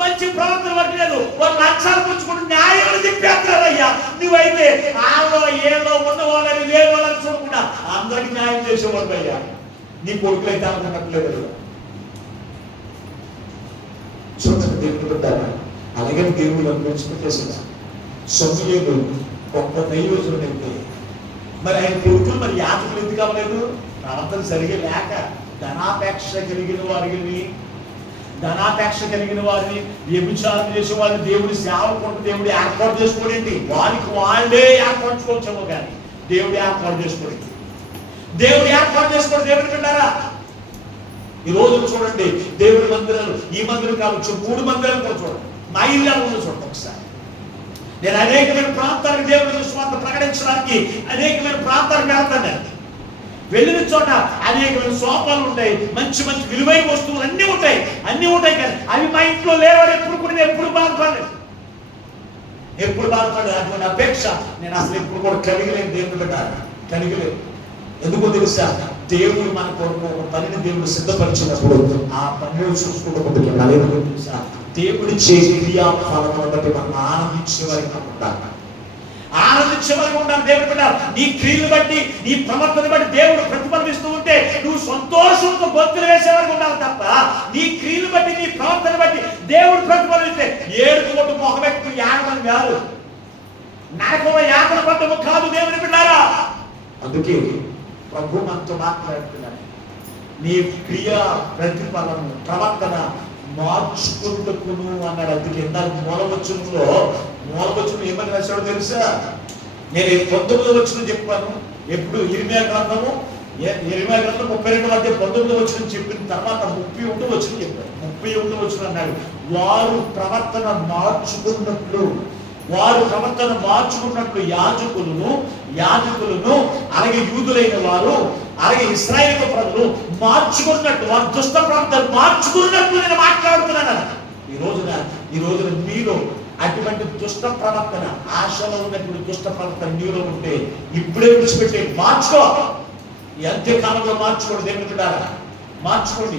మంచి ప్రవర్తన వరకు లేదు. వాళ్ళు లంచాలు పుచ్చుకుంటూ న్యాయాలు తిప్పేస్తారయ్యా. నువ్వైతే ఆలో ఏలో ఉన్న వాళ్ళని లేని వాళ్ళని చూడకుండా అందరికి న్యాయం చేసేవాడు అయ్యా. నీ కొడుకులైతే అనుకున్నట్లేదు. చూడండి, దేవుడు పెట్టారా? అలాగే దేవుడు అనుభవించుకుంటేసిన సమూయేలు గొప్ప దైవజనుడు అయితే మరి ఆయన కొడుకులు మరి యాజకులు ఎందుకు అవ్వలేదు? ప్రవర్తన సరిగా లేక ధనాపేక్ష కలిగిన వారిని వ్యభిచారం చేసే వారిని దేవుడి సేవకుండా దేవుడు ఏర్పాటు చేసుకోండి. వారికి వాళ్ళే ఏర్పరచుకోవచ్చేమో కానీ దేవుడు ఏర్పాటు చేసుకోండి. దేవుడు పెట్టారా? ఈ రోజు చూడండి, దేవుడి మందిరాలు, ఈ మందిరం కావచ్చు, 3 మందిరాలు కూడా చూడండి, మా ఇల్లు ముందు చూడండి ఒకసారి. నేను అనేకమైన ప్రాంతాలకు దేవుడి విశ్వాసం ప్రకటించడానికి అనేకమైన ప్రాంతాలకు వెళ్తాను. నేను వెళ్ళిన చోట అనేకమైన సోఫాలు ఉంటాయి, మంచి మంచి విలువైన వస్తువులు అన్నీ ఉంటాయి కానీ అవి మా ఇంట్లో లేవని ఎప్పుడు బాధపడలేదు. అటువంటి అపేక్ష నేను అసలు ఎప్పుడు కూడా కలిగలేదు. దేవుడు పెట్టాలి, కలిగలేదు. ఎందుకో తెలుసా? దేవుడు మన కొరకు ఒక పనిని దేవుడు సిద్ధపరిచినప్పుడు ఆ పనిని చూసుకుంటూ ముందుకు వెళ్ళాలి. ఎందుకో తెలుసా? దేవుడి చేసే క్రియాఫలాలను బట్టి మనం ఆనందించే వారికి ఉండాలి. దేవుడు పెట్టారు. నీ క్రియలు బట్టి, నీ ప్రవర్తన బట్టి దేవుడు ప్రతిఫలిస్తూ ఉంటే నువ్వు సంతోషంతో గొంతులు వేసేవారికి ఉండాలి తప్ప, నీ క్రియలు బట్టి, నీ ప్రవర్తన బట్టి దేవుడు ప్రతిఫలిస్తే ఏడుపు కొట్టు మొహమెట్టు యాగమని కాదు, నాకు యాగన పట్టము కాదు దేవుని బిడ్డారా. అందుకే ప్రభు మనతో మాట్లాడుతున్నాడు. నీ క్రియ ప్రతిఫలం ప్రవర్తన మార్చుకుంటుకును అన్నాడు. అందుకే ఇందాక మూలవచనంలో ఏమని రాశాడో తెలుసా? నేను 19వ వచనం చెప్పాను. ఎప్పుడు ఇర్మియా గ్రంథం 32 వచనం చెప్పిన తర్వాత 31 వచనం చెప్పాను. 31 వచనం అన్నాడు, వారు ప్రవర్తన మార్చుకున్నట్లు యాజకులను అలాగే యూదులైన వారు అలాగే ఇశ్రాయేలు ప్రజలు మార్చుకున్నట్టు, వారు దుష్ట ప్రవర్తన మార్చుకున్నట్లు నేను మాట్లాడుతున్నాను. ఈ రోజున మీలో అటువంటి దుష్ట ప్రవర్తన, ఆశలో ఉన్నటువంటి దుష్ట ప్రవర్తన నీలో ఉంటే ఇప్పుడే విడిచిపెట్టే, మార్చుకో. ఈ అంత్యకాలంలో మార్చుకోండి. దేవుని బిడ్డారా, మార్చుకోండి.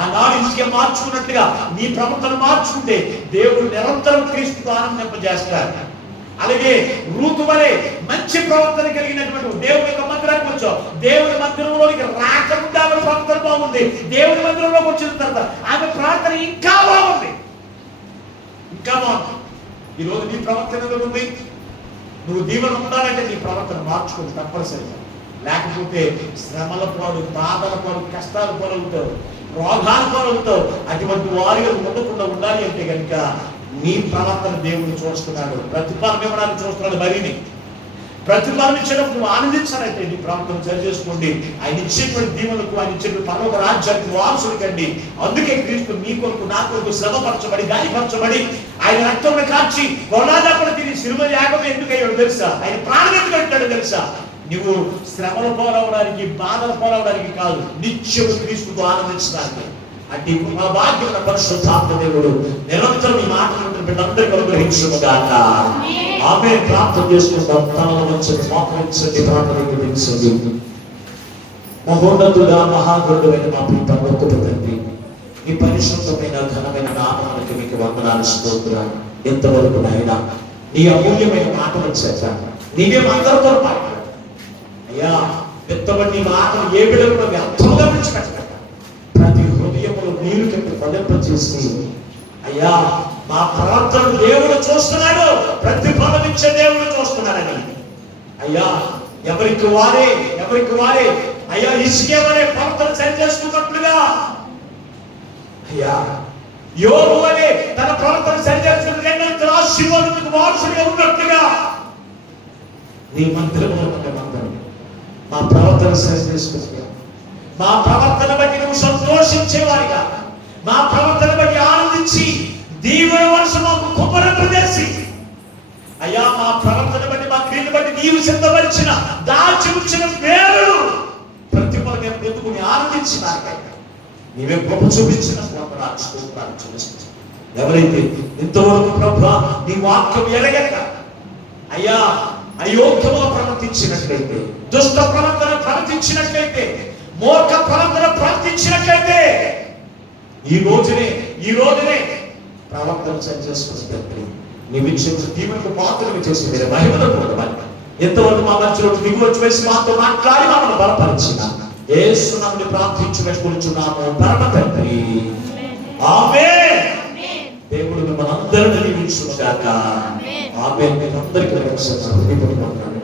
ఆనాడు ఇసుకే మార్చుకున్నట్టుగా నీ ప్రవర్తన మార్చుకుంటే దేవుడు నిరంతరం క్రీస్తుతో ఆనందింపజేస్తాడు. అలాగే రూతు వలె మంచి ప్రవర్తన కలిగినటువంటి దేవుని యొక్క మందిరానికి వచ్చావు. దేవుని మందిరంలోనికి రాకముందు ఆమె ప్రవర్తన బాగుంది. దేవుని మందిరంలోకి వచ్చిన తర్వాత ఆమె ప్రార్థన ఇంకా బాగుంది. ఈ రోజు నీ ప్రవర్తన ఉంది. నువ్వు దీవెన ఉండాలంటే నీ ప్రవర్తన మార్చుకోండి తప్పనిసరిగా. లేకపోతే శ్రమల పాలు, బాధల పాలు, కష్టాల పాలవుతావు, రోగాల పాలవుతావు. అటువంటి వారిగా ఉండకుండా ఉండాలి అంటే కనుక నీ ప్రవర్తన దేవుడు చూస్తున్నాడు, ప్రతిఫలం ఇవ్వడానికి చూస్తున్నాడు. మరిని ప్రతిఫలం ఇచ్చేటప్పుడు నువ్వు ఆనందించాలంటే నీ ప్రవర్తన సరి చేసుకోండి. ఆయన ఇచ్చేటువంటి దీవులకు, ఆయన ఇచ్చేటువంటి పరలోక రాజ్యానికి వారసులు కండి. అందుకే క్రీస్తు మీ కొరకు, నా కొరకు శ్రమపరచబడి, గాయపరచబడి, ఆయన రక్తంలో కాచి గొడాదాపడ తిరిగి శిలువ యాగం ఎందుకయ్యాడు తెలుసా? ఆయన ప్రాణం ఎందుకు అంటాడు తెలుసా? నువ్వు శ్రమలు పోలవడానికి, బాధలు పోలవడానికి కాదు, నిత్యము క్రీస్తుతో ఆనందించడానికి. అంటే మా భాగ్యమైన పరిశుద్ధాత్మ దేవుడు నిరంతరం ఈ మాటలు బిడ్డలందరికీ అనుగ్రహించుగాక. ఆమె ప్రార్థన చేసుకుంటాం. తనలో వచ్చి మోకరించండి, ప్రార్థన వినిపించండి. మహోన్నతుడా, మహాగరుడైన మా ప్రియ పరలోకపు తండ్రి, ఈ పరిశుద్ధమైన ఘనమైన నామానికి మీకు వందనాలు, స్తోత్రాలు. ఎంతవరకు నాయనా నీ అమూల్యమైన మాటలు చేత నీవే అందరితో మాట్లాడు అయ్యా. ఎంతమంది మాటలు ఏ బిడ్డలు కూడా వ్యర్థంగా విడిచిపెట్టక ప్రతి హృదయంలో నీరు కట్టి ఫలింపజేసి అయ్యా మా ప్రవర్తన దేవుడు చూస్తున్నాడు, ప్రతిఫలం ఇచ్చే దేవుడు చూస్తున్నాడని అయ్యా. ఎవరికి వారే అయ్యా ఇసుకే వారే ప్రవర్తన సరి చేసుకున్నట్లుగా అయ్యా యోబు అనే తన ప్రవర్తన సరి చేసుకున్న రెండంతల ఆశీర్వాదానికి వారసుడిగా ఉన్నట్లుగా నీ మందిరంలో ఉన్న మందిరం మా ప్రవర్తన సరి చేసుకున్నట్టుగా, మా ప్రవర్తన బట్టి నువ్వు సంతోషించేవారిగా, మా ప్రవర్తన బట్టి ఆనందించి దీవెన వర్షం మాకు కుమ్మరింపజేసి అయ్యా, మా ప్రవర్తన బట్టి, మా క్రియను బట్టి నీవు సిద్ధపరిచిన దాచి ఉంచిన మేలు ప్రతిఫలం ఎందుకుని ఆనందించినాక నీవే గొప్ప చూపించిన ఎవరైతే ఇంతవరకు ప్రభువా నీ వాక్యం ఎరగక అయ్యా అయోగ్యముగా ప్రవర్తించినట్లయితే, దుష్ట ప్రవర్తన ప్రవర్తించినట్లయితే, మూర్ఖ ప్రవర్తన ప్రవర్తించినట్లయితే ఈ రోజునే ప్రవర్తన సరి చేసుకుని నీవిచ్చిన దీవెనకు పాత్రలు చేసి మీరు మహిమలో పొందమని ఎంతవరకు మా మధ్యలో దిగు వచ్చి మాతో మాట్లాడి మమ్మల్ని బలపరిచిన యేసు నామమున ప్రార్థించి వేడుకొనుచున్నాము పరమ తండ్రి, ఆమేన్. దేవుడు మిమ్మల్ని అందరినీ దీవించును గాక. ఆమేన్. మీ అందరికీ వందనాలు.